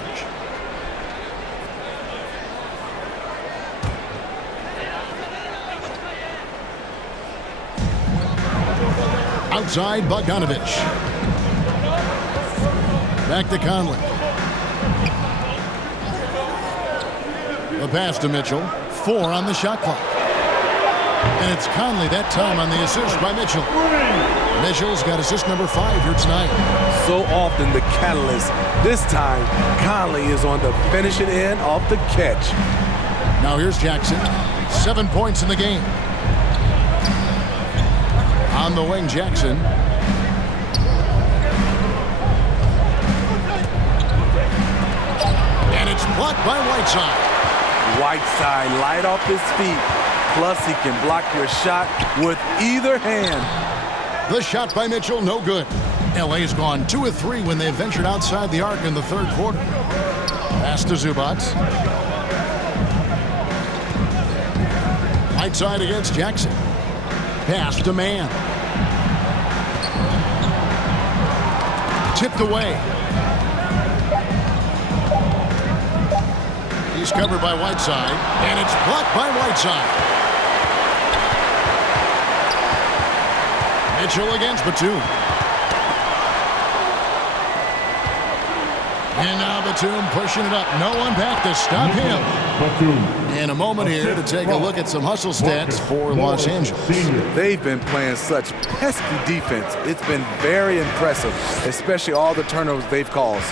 Outside Bogdanovic. Back to Conley. The pass to Mitchell. 4 on the shot clock. And it's Conley that time on the assist by Mitchell. Mitchell's got assist number 5 here tonight. so often the catalyst. This time, Conley is on the finishing end off the catch. Now here's Jackson. 7 points in the game. On the wing, Jackson. And it's blocked by Whiteside. Whiteside light off his feet. Plus, he can block your shot with either hand. The shot by Mitchell, no good. LA's gone 2 of 3 when they ventured outside the arc in the third quarter. Pass to Zubac. Whiteside against Jackson. Pass to Mann. Tipped away. He's covered by Whiteside, and it's blocked by Whiteside. Mitchell against Batum. And now Batum pushing it up. No one back to stop him. And a moment here to take a look at some hustle stats for Los Angeles. They've been playing such pesky defense. It's been very impressive, especially all the turnovers they've caused.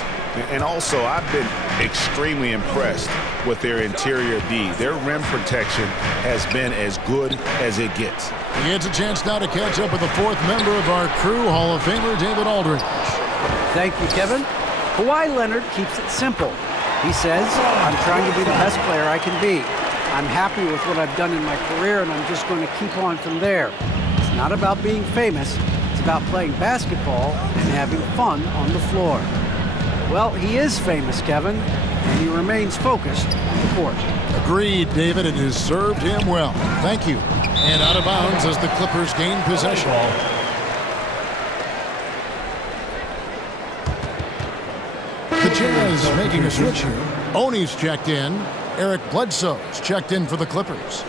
And also, I've been extremely impressed with their interior D. Their rim protection has been as good as it gets. He gets a chance now to catch up with the fourth member of our crew, Hall of Famer David Aldridge. Thank you, Kevin. Kawhi Leonard keeps it simple. He says, I'm trying to be the best player I can be. I'm happy with what I've done in my career, and I'm just going to keep on from there. It's not about being famous. It's about playing basketball and having fun on the floor. Well, he is famous, Kevin, and he remains focused on the court. Agreed, David. It has served him well. Thank you. And out of bounds as the Clippers gain possession. The Jazz making a switch here. Oni's checked in. Eric Bledsoe's checked in for the Clippers.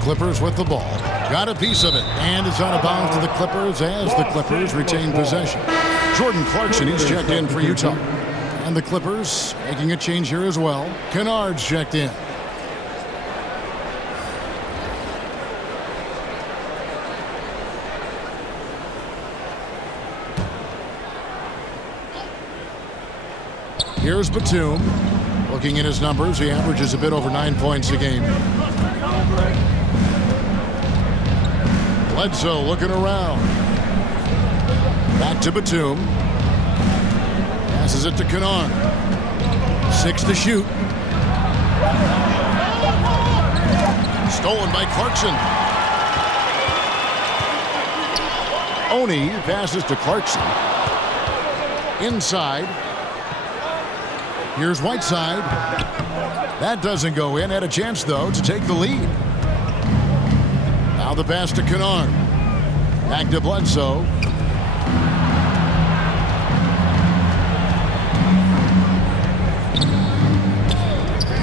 Clippers with the ball. Got a piece of it. And it's out of bounds to the Clippers as the Clippers retain possession. Jordan Clarkson, he's checked in for Utah. And the Clippers making a change here as well. Kennard's checked in. Here's Batum. Looking at his numbers, he averages a bit over 9 points a game. Bledsoe looking around. Back to Batum. Passes it to Kennard. 6 to shoot. Stolen by Clarkson. Oni passes to Clarkson. Inside. Here's Whiteside. That doesn't go in. Had a chance, though, to take the lead. Now the pass to Kennard. Back to Bledsoe.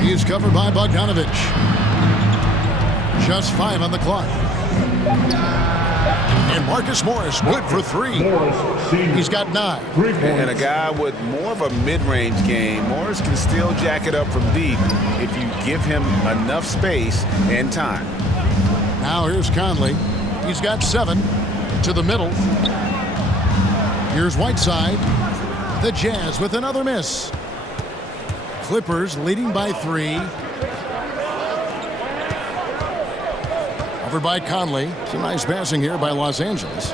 He's covered by Bogdanovich. Just 5 on the clock. And Marcus Morris, good for 3. He's got 9. And a guy with more of a mid-range game. Morris can still jack it up from deep if you give him enough space and time. Now here's Conley. He's got 7 to the middle. Here's Whiteside. The Jazz with another miss. Clippers leading by 3. Covered by Conley. Some nice passing here by Los Angeles.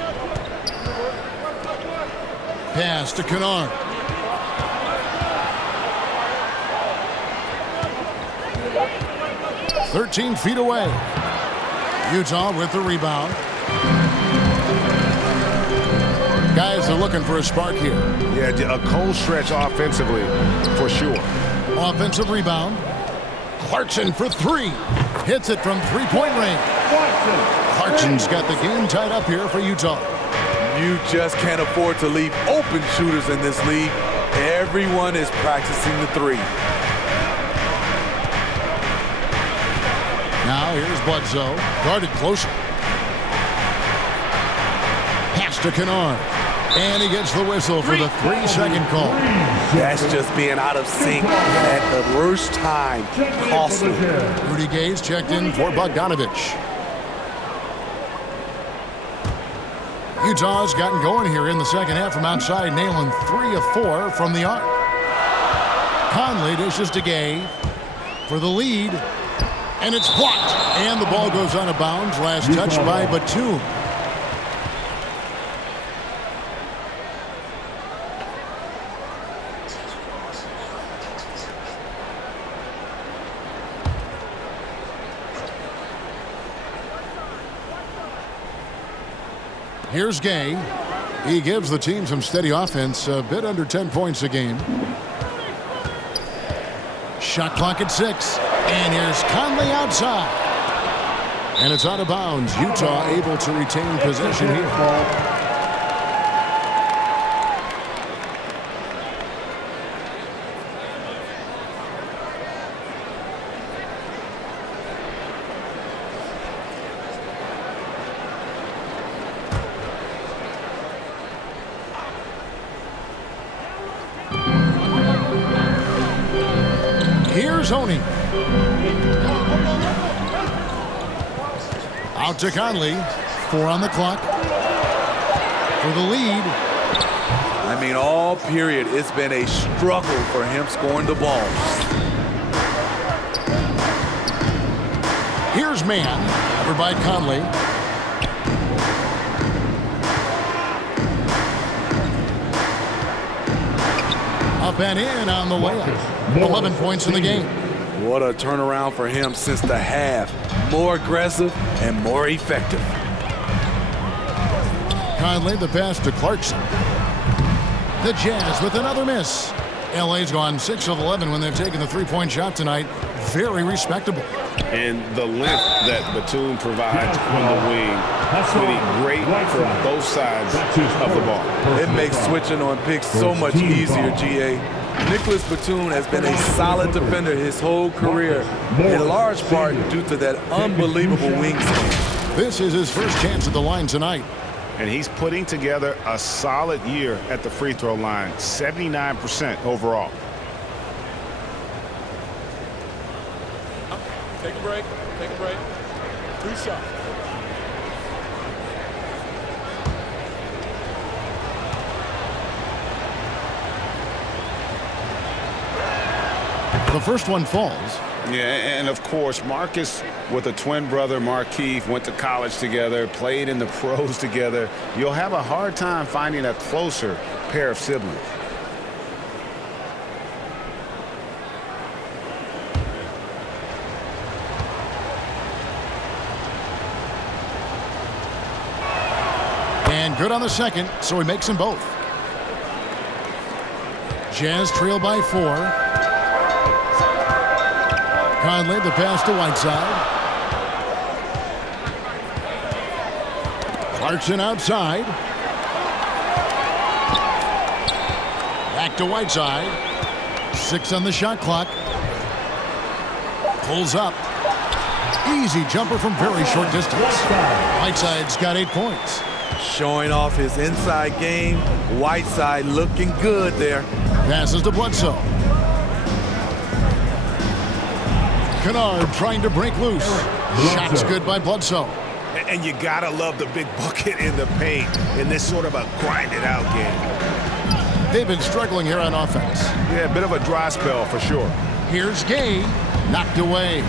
Pass to Kennard. "13 feet away." Utah with the rebound. Guys are looking for a spark here. Yeah, a cold stretch offensively for sure. Offensive rebound. Clarkson for 3. Hits it from 3-point range. Clarkson's got the game tied up here for Utah. You just can't afford to leave open shooters in this league. Everyone is practicing the 3. Now here's Bledsoe. Guarded closer. Pass to Kennard. And he gets the whistle for the 3-second call. That's just being out of sync at the worst time. Costly. Rudy Gay's checked in for Bogdanovich. Utah's gotten going here in the second half from outside, nailing 3 of 4 from the arc. Conley dishes to Gay for the lead, and it's blocked. And the ball goes out of bounds. Last touch by Batum. Here's Gay. He gives the team some steady offense, a bit under 10 points a game. Shot clock at 6. And here's Conley outside. And it's out of bounds. Utah able to retain possession here. Here's Oni. Out to Conley. 4 on the clock. For the lead. I mean, all period, it's been a struggle for him scoring the ball. Here's Mann. Covered by Conley. Up and in on the layup. 11 points in the game. What a turnaround for him since the half. More aggressive and more effective. Conley, the pass to Clarkson. The Jazz with another miss. LA's gone 6 of 11 when they've taken the three-point shot tonight. Very respectable. And the length that Batum provides on the wing is really great for both sides of the ball. It makes switching on picks so much easier, GA. Nicholas Batum has been a solid defender his whole career, in large part due to that unbelievable wingspan. This is his first chance at the line tonight. And he's putting together a solid year at the free throw line, 79% overall. Take a break. Take a break. 2 shots. The first one falls. Yeah, and of course, Marcus with a twin brother, Markieff, went to college together, played in the pros together. You'll have a hard time finding a closer pair of siblings. And good on the second, so he makes them both. Jazz trail by 4. Conley, the pass to Whiteside. Clarkson outside. Back to Whiteside. 6 on the shot clock. Pulls up. Easy jumper from very short distance. Whiteside's got 8 points. Showing off his inside game. Whiteside looking good there. Passes to Bledsoe. Kennard trying to break loose. Shot's good by Bledsoe. And you gotta love the big bucket in the paint in this sort of a grind-it-out game. They've been struggling here on offense. Yeah, a bit of a dry spell for sure. Here's Gay. Knocked away.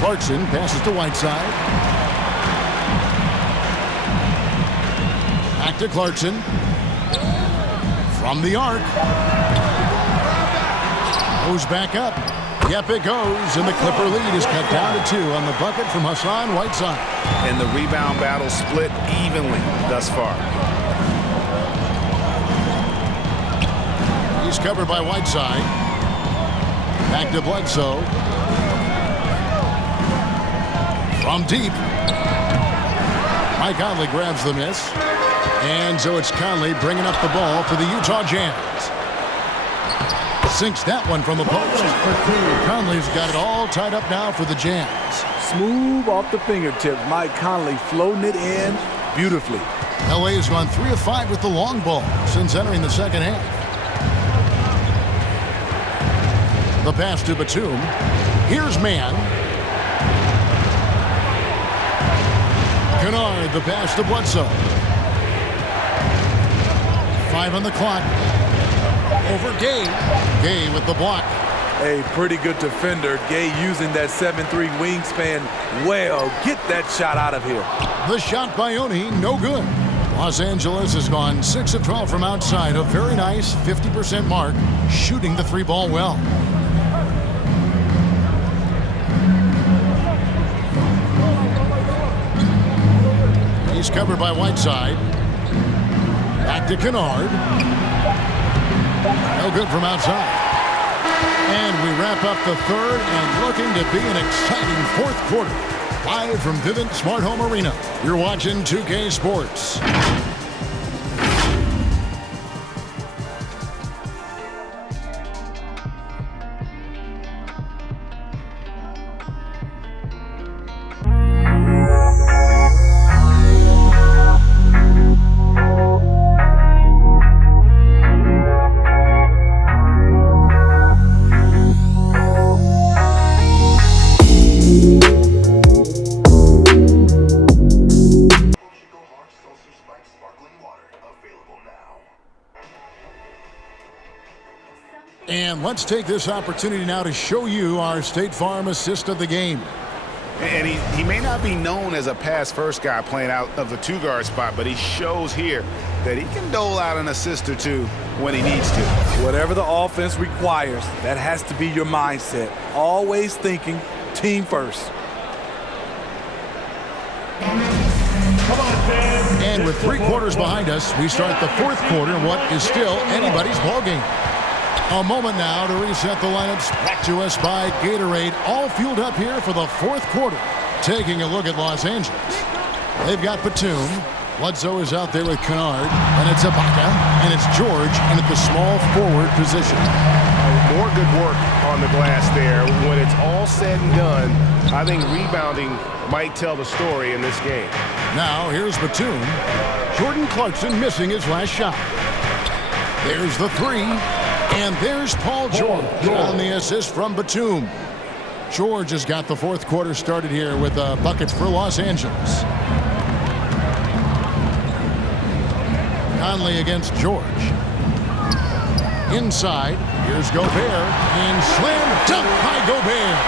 Clarkson passes to Whiteside. Back to Clarkson. From the arc. Goes back up. Yep, it goes, and the Clipper lead is cut down to 2 on the bucket from Hassan Whiteside. And the rebound battle split evenly thus far. He's covered by Whiteside. Back to Bledsoe. From deep. Mike Conley grabs the miss. And so it's Conley bringing up the ball for the Utah Jazz. Sinks that one from the post. Conley's got it all tied up now for the Jazz. Smooth off the fingertips. Mike Conley floating it in beautifully. LA has gone 3 of 5 with the long ball since entering the second half. The pass to Batum. Here's Mann. Kennard, the pass to Bledsoe. 5 on the clock. Over Gay. Gay with the block. A pretty good defender. Gay using that 7'3" wingspan well. Get that shot out of here. The shot by Oni, no good. Los Angeles has gone 6 of 12 from outside. A very nice 50% mark, shooting the 3-ball well. He's covered by Whiteside. Back to Kennard. No good from outside. And we wrap up the third and looking to be an exciting fourth quarter. Live from Vivint Smart Home Arena, you're watching 2K Sports. And let's take this opportunity now to show you our State Farm assist of the game. And he may not be known as a pass-first guy playing out of the 2-guard spot, but he shows here that he can dole out an assist or two when he needs to. Whatever the offense requires, that has to be your mindset. Always thinking team first. And with 3 quarters behind us, we start the fourth quarter in what is still anybody's ballgame. A moment now to reset the lineups brought to us by Gatorade. All fueled up here for the fourth quarter. Taking a look at Los Angeles. They've got Batum. Bledsoe is out there with Kennard. And it's Ibaka. And it's George in at the small forward position. More good work on the glass there. When it's all said and done, I think rebounding might tell the story in this game. Now here's Batum. Jordan Clarkson missing his last shot. There's the 3. And there's Paul George on the assist from Batum. George has got the fourth quarter started here with buckets for Los Angeles. Conley against George. Inside, here's Gobert. And slam dunk by Gobert.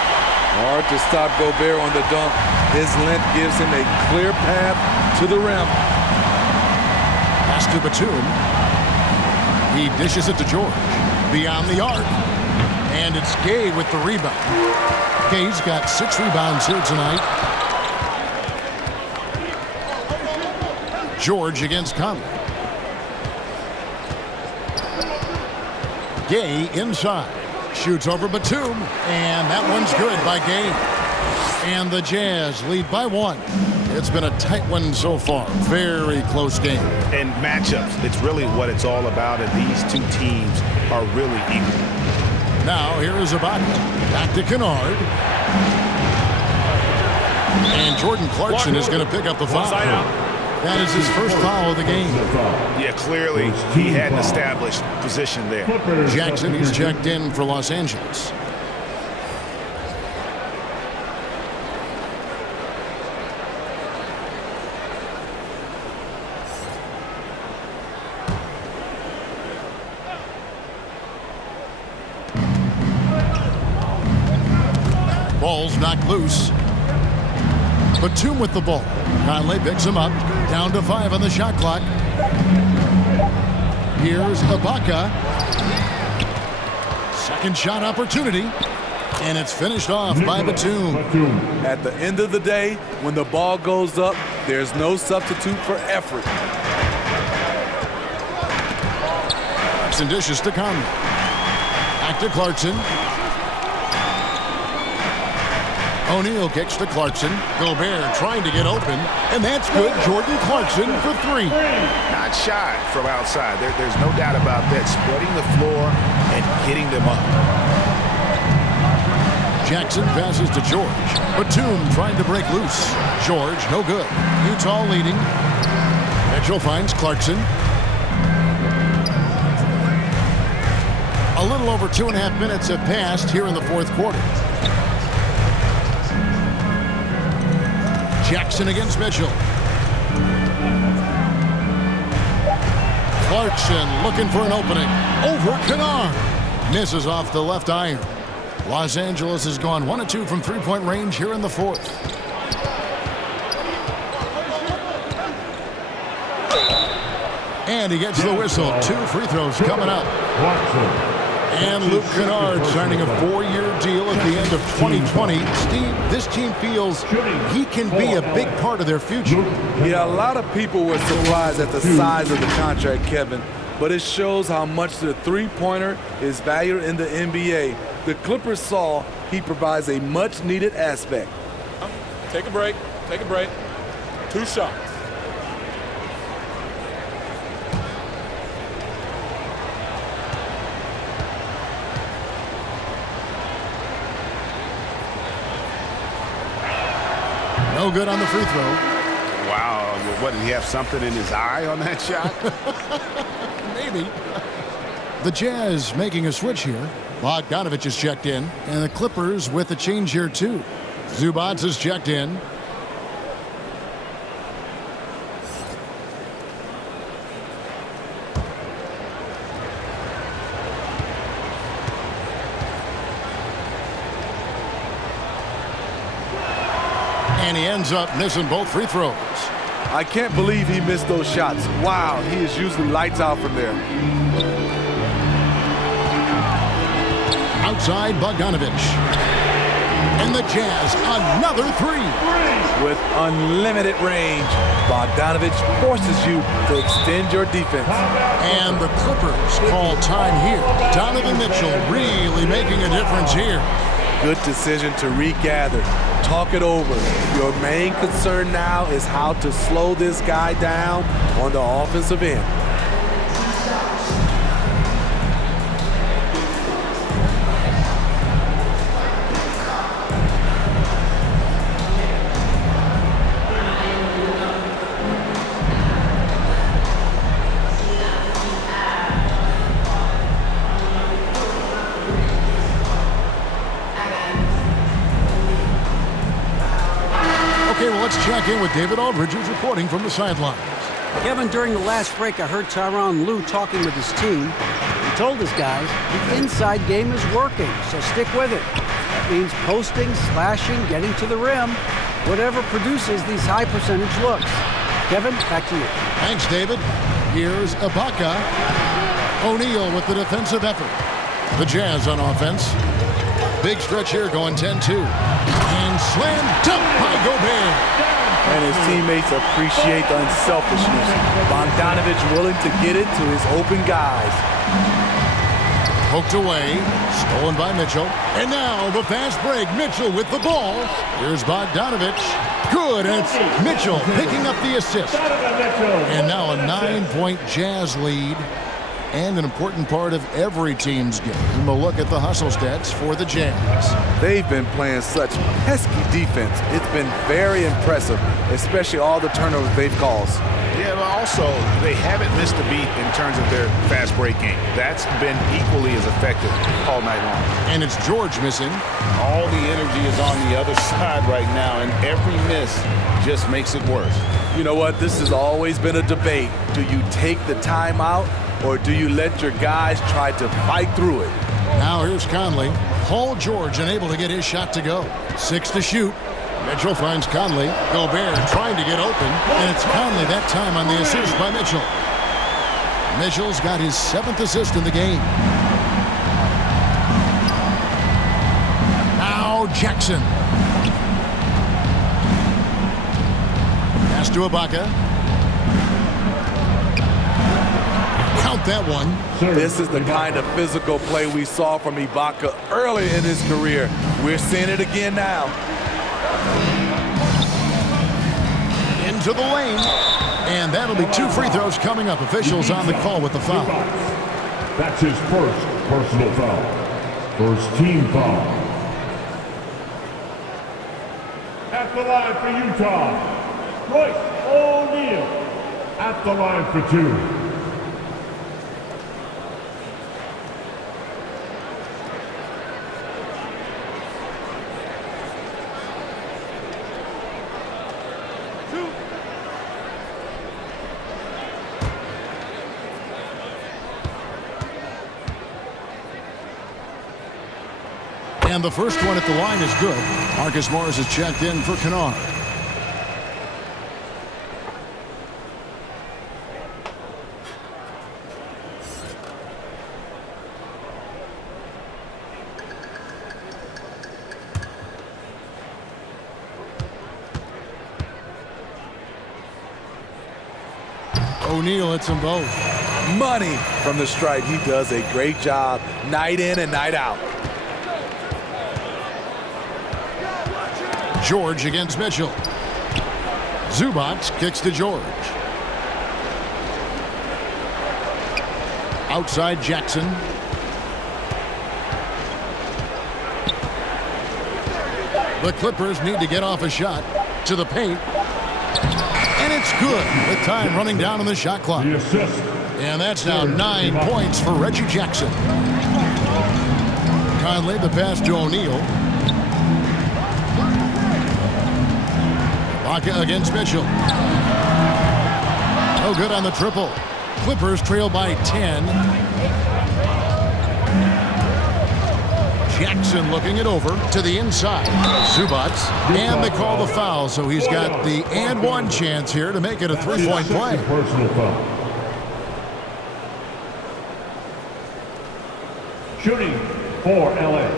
Hard to stop Gobert on the dunk. His length gives him a clear path to the rim. Pass to Batum. He dishes it to George. Beyond the arc. And it's Gay with the rebound. Gay's got 6 rebounds here tonight. George against Conley. Gay inside. Shoots over Batum. And that one's good by Gay. And the Jazz lead by 1. It's been a tight one so far. Very close game. And matchups, it's really what it's all about, and these two teams are really equal. Now here is Ibaka. Back to Kennard. And Jordan Clarkson is going to pick up the foul. That is his first foul of the game. Yeah, clearly he had an established position there. Jackson, he's checked in for Los Angeles. Ball's knocked loose. Batum with the ball. Conley picks him up. Down to 5 on the shot clock. Here's Ibaka. Second shot opportunity. And it's finished off by Batum. At the end of the day, when the ball goes up, there's no substitute for effort. Clarkson dishes to Conley. Back to Clarkson. O'Neal kicks to Clarkson. Gobert trying to get open. And that's good. Jordan Clarkson for 3. Not shy from outside. There's no doubt about that. Spreading the floor and getting them up. Jackson passes to George. Batum trying to break loose. George, no good. Utah leading. Mitchell finds Clarkson. A little over 2.5 minutes have passed here in the fourth quarter. Jackson against Mitchell. Clarkson looking for an opening. Over Kennard. Misses off the left iron. Los Angeles has gone 1 of 2 from three-point range here in the fourth. And he gets the whistle. 2 free throws coming up. And Luke Kennard signing a 4-year deal at the end of 2020. Steve, this team feels he can be a big part of their future. Yeah, a lot of people were surprised at the size of the contract, Kevin, but it shows how much the three-pointer is valued in the NBA. The Clippers saw he provides a much-needed aspect. Take a break. Take a break. 2 shots. No good on the free throw. Wow. What, did he have something in his eye on that shot? Maybe. The Jazz making a switch here. Bogdanovich is checked in. And the Clippers with a change here, too. Zubac is checked in. And he ends up missing both free throws. I can't believe he missed those shots. Wow, he is usually lights out from there. Outside Bogdanovich. And the Jazz, another 3. With unlimited range, Bogdanovich forces you to extend your defense. And the Clippers call time here. Donovan Mitchell really making a difference here. Good decision to regather. Talk it over. Your main concern now is how to slow this guy down on the offensive end. Let's check in with David Aldridge, who's reporting from the sidelines. Kevin, during the last break, I heard Tyronn Lue talking with his team. He told his guys the inside game is working, so stick with it. That means posting, slashing, getting to the rim, whatever produces these high percentage looks. Kevin, back to you. Thanks, David. Here's Ibaka. O'Neal with the defensive effort. The Jazz on offense. Big stretch here going 10-2. And slam dunk by Gobert. And his teammates appreciate the unselfishness. Bogdanovich willing to get it to his open guys. Poked away. Stolen by Mitchell. And now the fast break. Mitchell with the ball. Here's Bogdanovich. Good. And it's Mitchell picking up the assist. And now a 9-point Jazz lead. And an important part of every team's game. A look at the hustle stats for the Jazz. They've been playing such pesky defense. It's been very impressive, especially all the turnovers they've caused. Yeah, but also they haven't missed a beat in terms of their fast break game. That's been equally as effective all night long. And it's George missing. All the energy is on the other side right now, and every miss just makes it worse. You know what? This has always been a debate. Do you take the timeout, or do you let your guys try to fight through it? Now here's Conley. Paul George unable to get his shot to go. 6 to shoot. Mitchell finds Conley. Gobert trying to get open. And it's Conley that time on the assist by Mitchell. Mitchell's got his 7th assist in the game. Now Jackson. Pass to Ibaka. Count that one. This is the kind of physical play we saw from Ibaka early in his career. We're seeing it again now. Into the lane. And that'll be 2 free throws coming up. Officials on the call with the foul. That's his first personal foul. First team foul. At the line for Utah, Royce O'Neal. at the line for 2. And the first one at the line is good. Marcus Morris is checked in for Kennard. O'Neal hits them both. Money from the stripe. He does a great job night in and night out. George against Mitchell. Zubac kicks to George. Outside Jackson. The Clippers need to get off a shot to the paint. And it's good with time running down on the shot clock. And that's now 9 points for Reggie Jackson. Conley the pass to O'Neal. Ibaka against Mitchell. No good on the triple. Clippers trail by 10. Jackson looking it over to the inside. Zubac. And they call the foul, so he's got the and one chance here to make it a three-point play. Personal foul. Shooting for LA.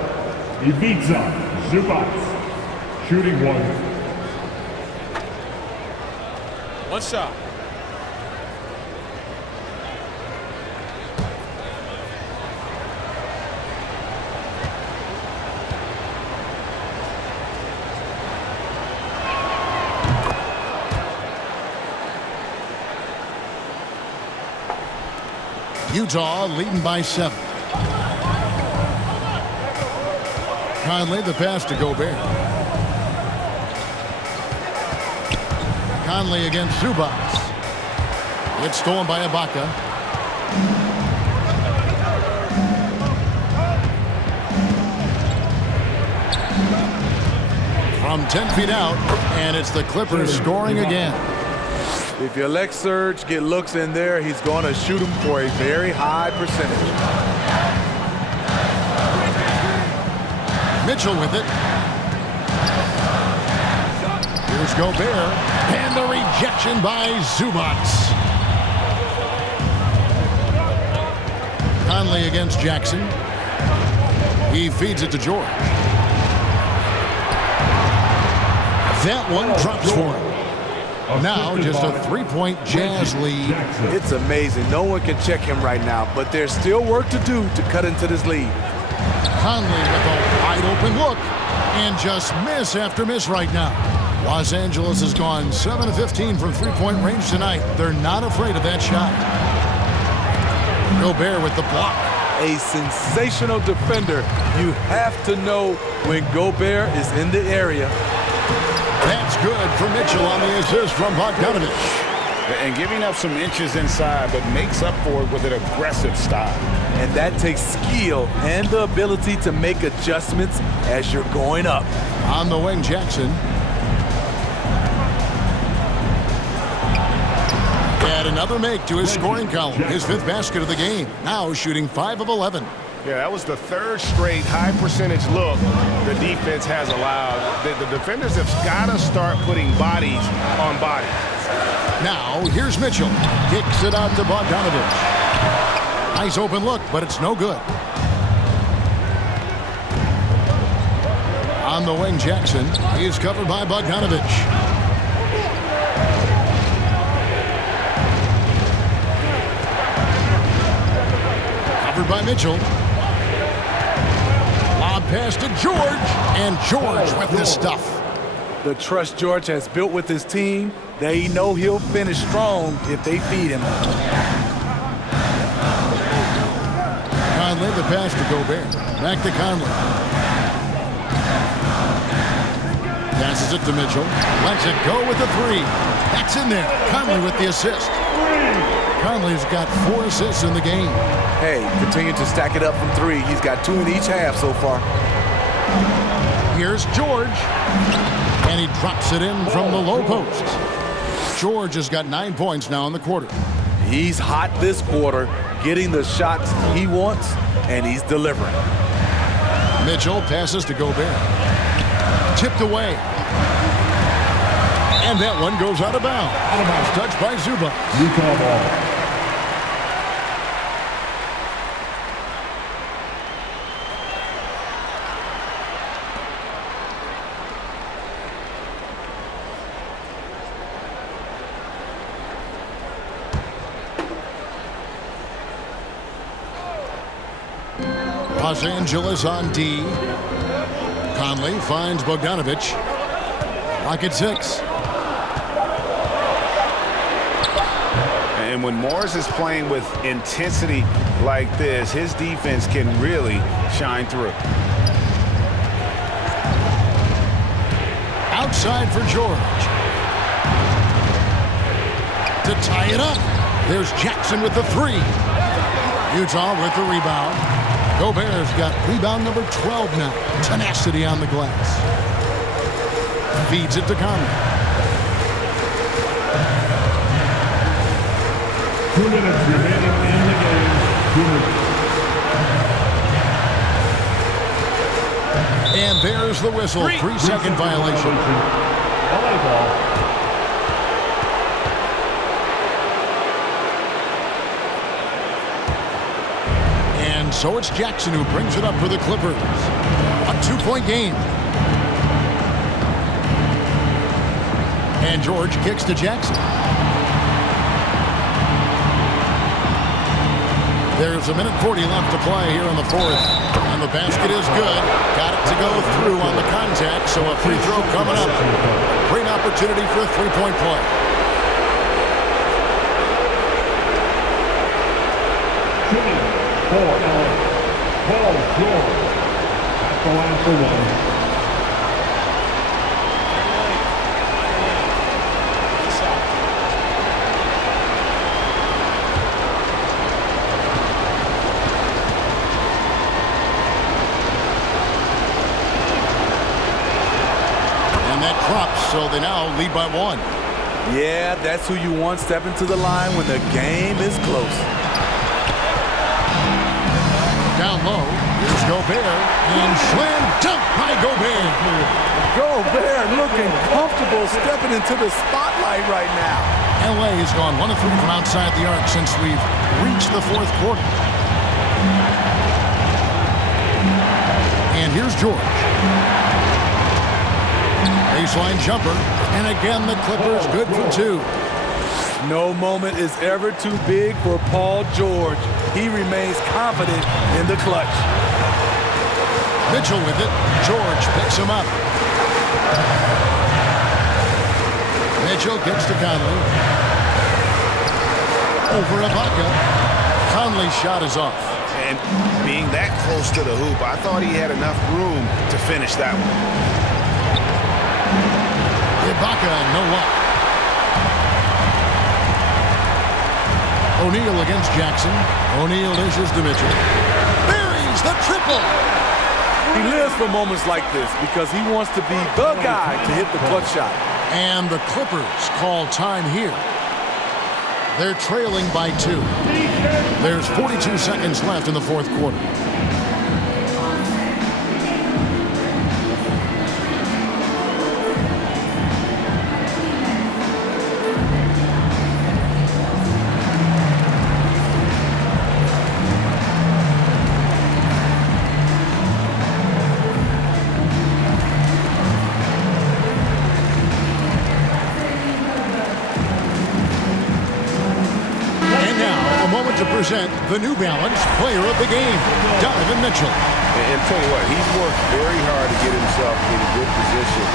Ivica Zubac. Shooting 1. One shot. Utah leading by 7. Conley the pass to Gobert. Conley against Zubac. It's stolen by Ibaka. From 10 feet out, and it's the Clippers scoring again. If you let Serge get looks in there, he's going to shoot him for a very high percentage. Mitchell with it. Here's Gobert. And the rejection by Zubac. Conley against Jackson. He feeds it to George. That one drops for him. Now just a three-point Jazz lead. It's amazing. No one can check him right now, but there's still work to do to cut into this lead. Conley with a wide open look and just miss after miss right now. Los Angeles has gone 7 of 15 from three-point range tonight. They're not afraid of that shot. Gobert with the block. A sensational defender. You have to know when Gobert is in the area. That's good for Mitchell on the assist from Bogdanovich. And giving up some inches inside, but makes up for it with an aggressive style. And that takes skill and the ability to make adjustments as you're going up. On the wing, Jackson. Add another make to his scoring column. His 5th basket of the game. Now shooting 5 of 11. Yeah, that was the 3rd straight high percentage look the defense has allowed. The defenders have got to start putting bodies on bodies. Now, here's Mitchell. Kicks it out to Bogdanovich. Nice open look, but it's no good. On the wing, Jackson. He's covered by Bogdanovich. Covered by Mitchell. Lob pass to George. And George with this stuff. The trust George has built with his team, they know he'll finish strong if they feed him. Conley, the pass to Gobert. Back to Conley. Passes it to Mitchell. Lets it go with the 3. That's in there. Conley with the assist. Conley's got 4 assists in the game. Hey, continue to stack it up from 3. He's got 2 in each half so far. Here's George. And he drops it in from the low post. George has got 9 points now in the quarter. He's hot this quarter, getting the shots he wants, and he's delivering. Mitchell passes to Gobert. Tipped away. And that one goes out of bounds. Out of bounds. Touched by Zubac. Utah ball. Los Angeles on D. Conley finds Bogdanovich. Rocket 6. And when Morris is playing with intensity like this, his defense can really shine through. Outside for George. To tie it up. There's Jackson with the 3. Utah with the rebound. Gobert's got rebound number 12 now. Tenacity on the glass. Feeds it to Conley. 2 minutes remaining in the game. 2 minutes. And there's the whistle. 3-second violation. LA ball. And so it's Jackson who brings it up for the Clippers. A 2-point game. And George kicks to Jackson. There's 1:40 left to play here in the 4th. And the basket is good. Got it to go through on the contact, so a free throw coming up. Great opportunity for a 3-point play. Shooting for LA. Paul George. That's the line for 1. So they now lead by 1. Yeah, that's who you want stepping to the line when the game is close. Down low, here's Gobert, and slam dunk by Gobert. Gobert looking comfortable stepping into the spotlight right now. LA has gone 1 of 3 from outside the arc since we've reached the 4th quarter. And here's George. Baseline jumper, and again the Clippers good for 2. No moment is ever too big for Paul George. He remains confident in the clutch. Mitchell with it. George picks him up. Mitchell gets to Conley. Over Ibaka. Conley's shot is off. And being that close to the hoop, I thought he had enough room to finish that one. Ibaka, no luck. O'Neal against Jackson. O'Neal dishes to Mitchell. Buries the triple. He lives for moments like this because he wants to be the guy to hit the clutch shot. And the Clippers call time here. They're trailing by 2. There's 42 seconds left in the 4th quarter. The New Balance Player of the Game, Donovan Mitchell. And tell you what, he's worked very hard to get himself in good position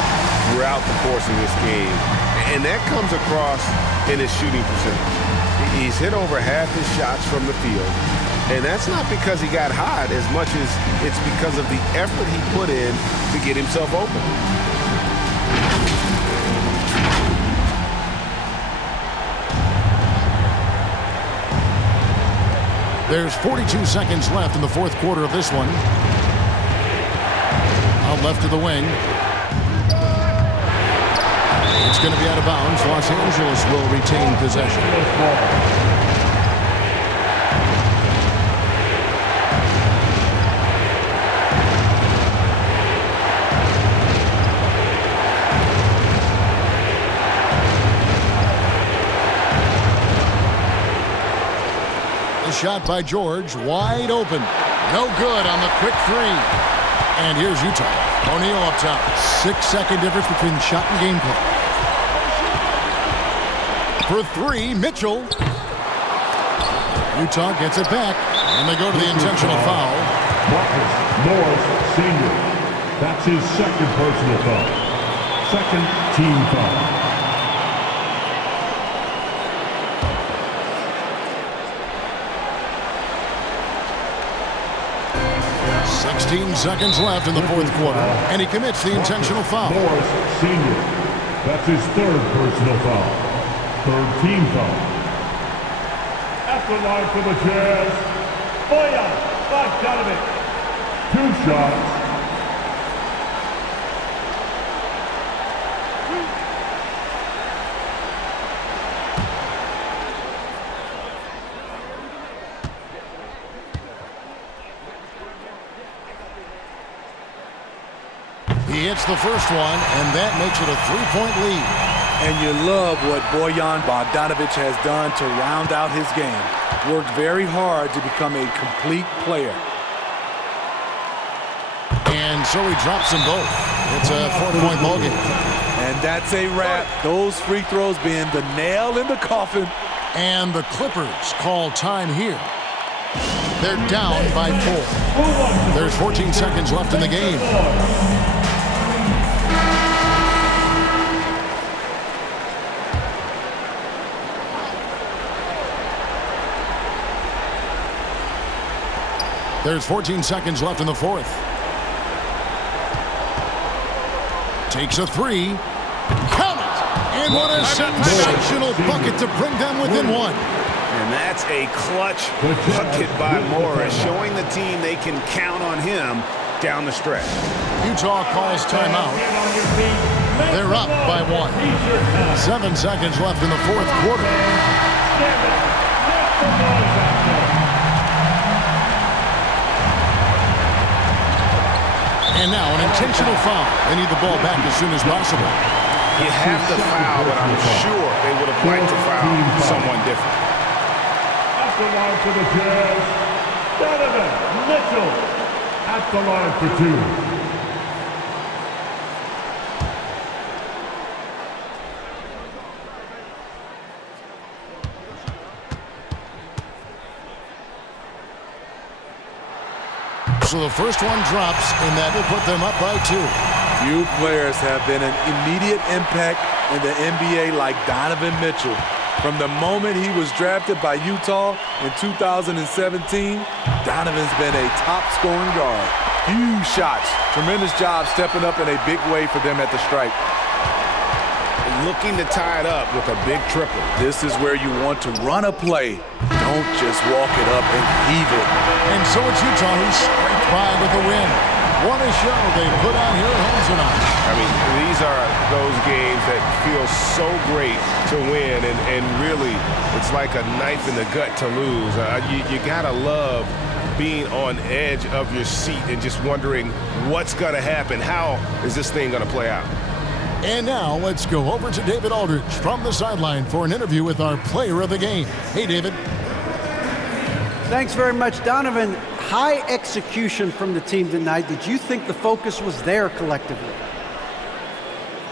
throughout the course of this game. And that comes across in his shooting percentage. He's hit over half his shots from the field. And that's not because he got hot as much as it's because of the effort he put in to get himself open. There's 42 seconds left in the fourth quarter of this one. Out left to the wing. It's going to be out of bounds. Los Angeles will retain possession. The shot by George, wide open. No good on the quick three. And here's Utah. O'Neal up top. 6-second difference between shot and gameplay. For three, Mitchell. Utah gets it back, and they go to the intentional foul. Marcus Morris Sr. That's his second personal foul. Second team foul. Seconds left in the fourth quarter, and he commits the intentional foul. Morris Sr. That's his third personal foul. Third team foul. At the line for the Jazz, Bojan Bogdanovic. 2 shots. He hits the first one, and that makes it a 3-point lead. And you love what Bojan Bogdanovic has done to round out his game. Worked very hard to become a complete player. And so he drops them both. It's a 4-point ball game. And that's a wrap. Those free throws being the nail in the coffin. And the Clippers call time here. They're down by 4. There's 14 seconds left in the game. There's 14 seconds left in the fourth. Takes a three. Count it! And what a sensational bucket to bring them within one. And that's a clutch bucket by Morris, showing the team they can count on him down the stretch. Utah calls timeout. They're up by 1. 7 seconds left in the fourth quarter. And now an intentional foul. They need the ball back as soon as possible. You have to foul, but I'm sure they would have liked to foul someone different. At the line for the Jazz, Donovan Mitchell. At the line for 2. So the first one drops, and that will put them up by 2. Few players have been an immediate impact in the NBA like Donovan Mitchell. From the moment he was drafted by Utah in 2017, Donovan's been a top-scoring guard. Huge shots. Tremendous job stepping up in a big way for them at the stripe. Looking to tie it up with a big triple. This is where you want to run a play. Don't just walk it up and heave it. And so it's Utah who scraped by with a win. What a show they put on here at home tonight. I mean, these are those games that feel so great to win, and really, it's like a knife in the gut to lose. You gotta love being on edge of your seat and just wondering what's gonna happen. How is this thing gonna play out? And now let's go over to David Aldridge from the sideline for an interview with our player of the game. Hey, David. Thanks very much, Donovan. High execution from the team tonight. Did you think the focus was there collectively?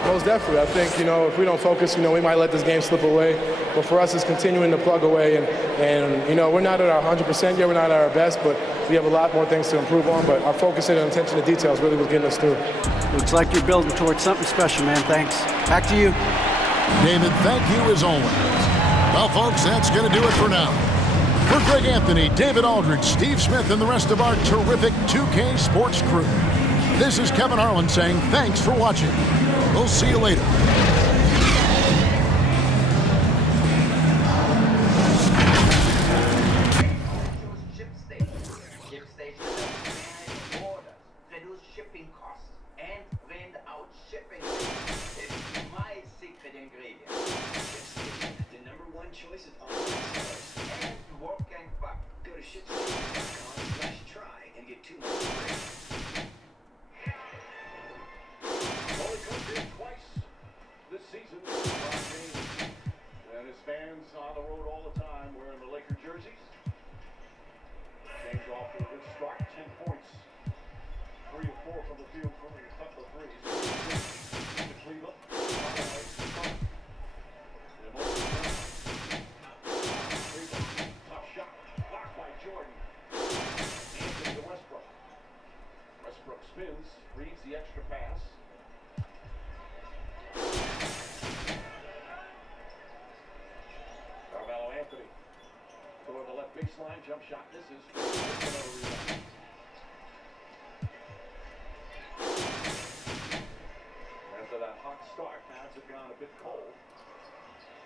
Most definitely. I think, if we don't focus, we might let this game slip away. But for us, it's continuing to plug away. And we're not at our 100% yet. We're not at our best, but we have a lot more things to improve on. But our focus and attention to details really was getting us through. Looks like you're building towards something special, man. Thanks. Back to you. David, thank you as always. Well, folks, that's going to do it for now. For Greg Anthony, David Aldridge, Steve Smith, and the rest of our terrific 2K Sports crew, this is Kevin Harlan saying thanks for watching. We'll see you later. shipping costs and bring out shipping rates. It's my secret ingredient. ShipStation, the #1 choice of online sellers. And Wolfgang Puck. Go to shipstation.com/try and get 2 months free. Only comes in twice this season. And his fans on the road all the time wearing the Laker jerseys. James off to a good start, 10 points. 3 of 4 from the field, throwing a couple of threes. To Cleveland. Tough shot, blocked by Jordan. Anthony to Westbrook. Westbrook spins, reads the extra pass. Carmelo Anthony. Toward the left baseline, jump shot misses. After that hot start, pads have gone a bit cold.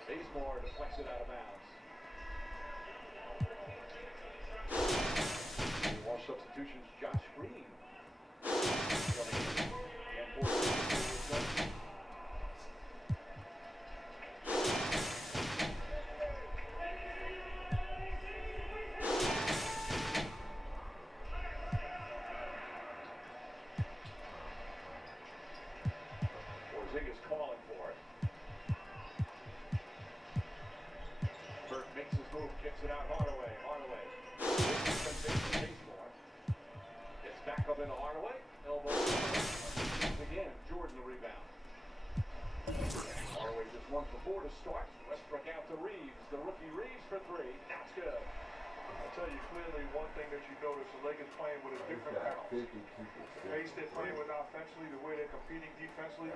Bazemore deflects it out of bounds. More substitutions, Josh Green. And Porzingis calling for it. Burke makes his move, kicks it out Hardaway. Gets back up into Hardaway. Elbow. Again, Jordan the rebound. Hardaway just 1 for 4 to start. Westbrook out to Reeves. The rookie Reeves for 3. That's good. I'll tell you clearly one thing that you notice, the Lakers playing with a different balance. The pace they're playing with offensively, the way they're competing defensively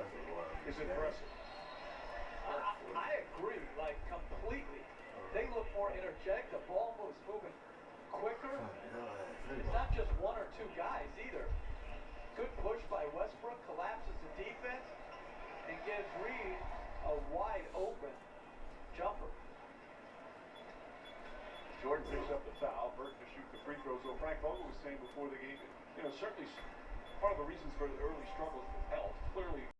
is impressive. I agree, like completely. They look more energetic. The ball moves moving quicker. It's not just 1 or 2 guys either. Good push by Westbrook, collapses the defense, and gives Reed a wide open jumper. Jordan picks up the foul. Burke to shoot the free throws. So Frank Vogel was saying before the game, certainly part of the reasons for the early struggles with health. Clearly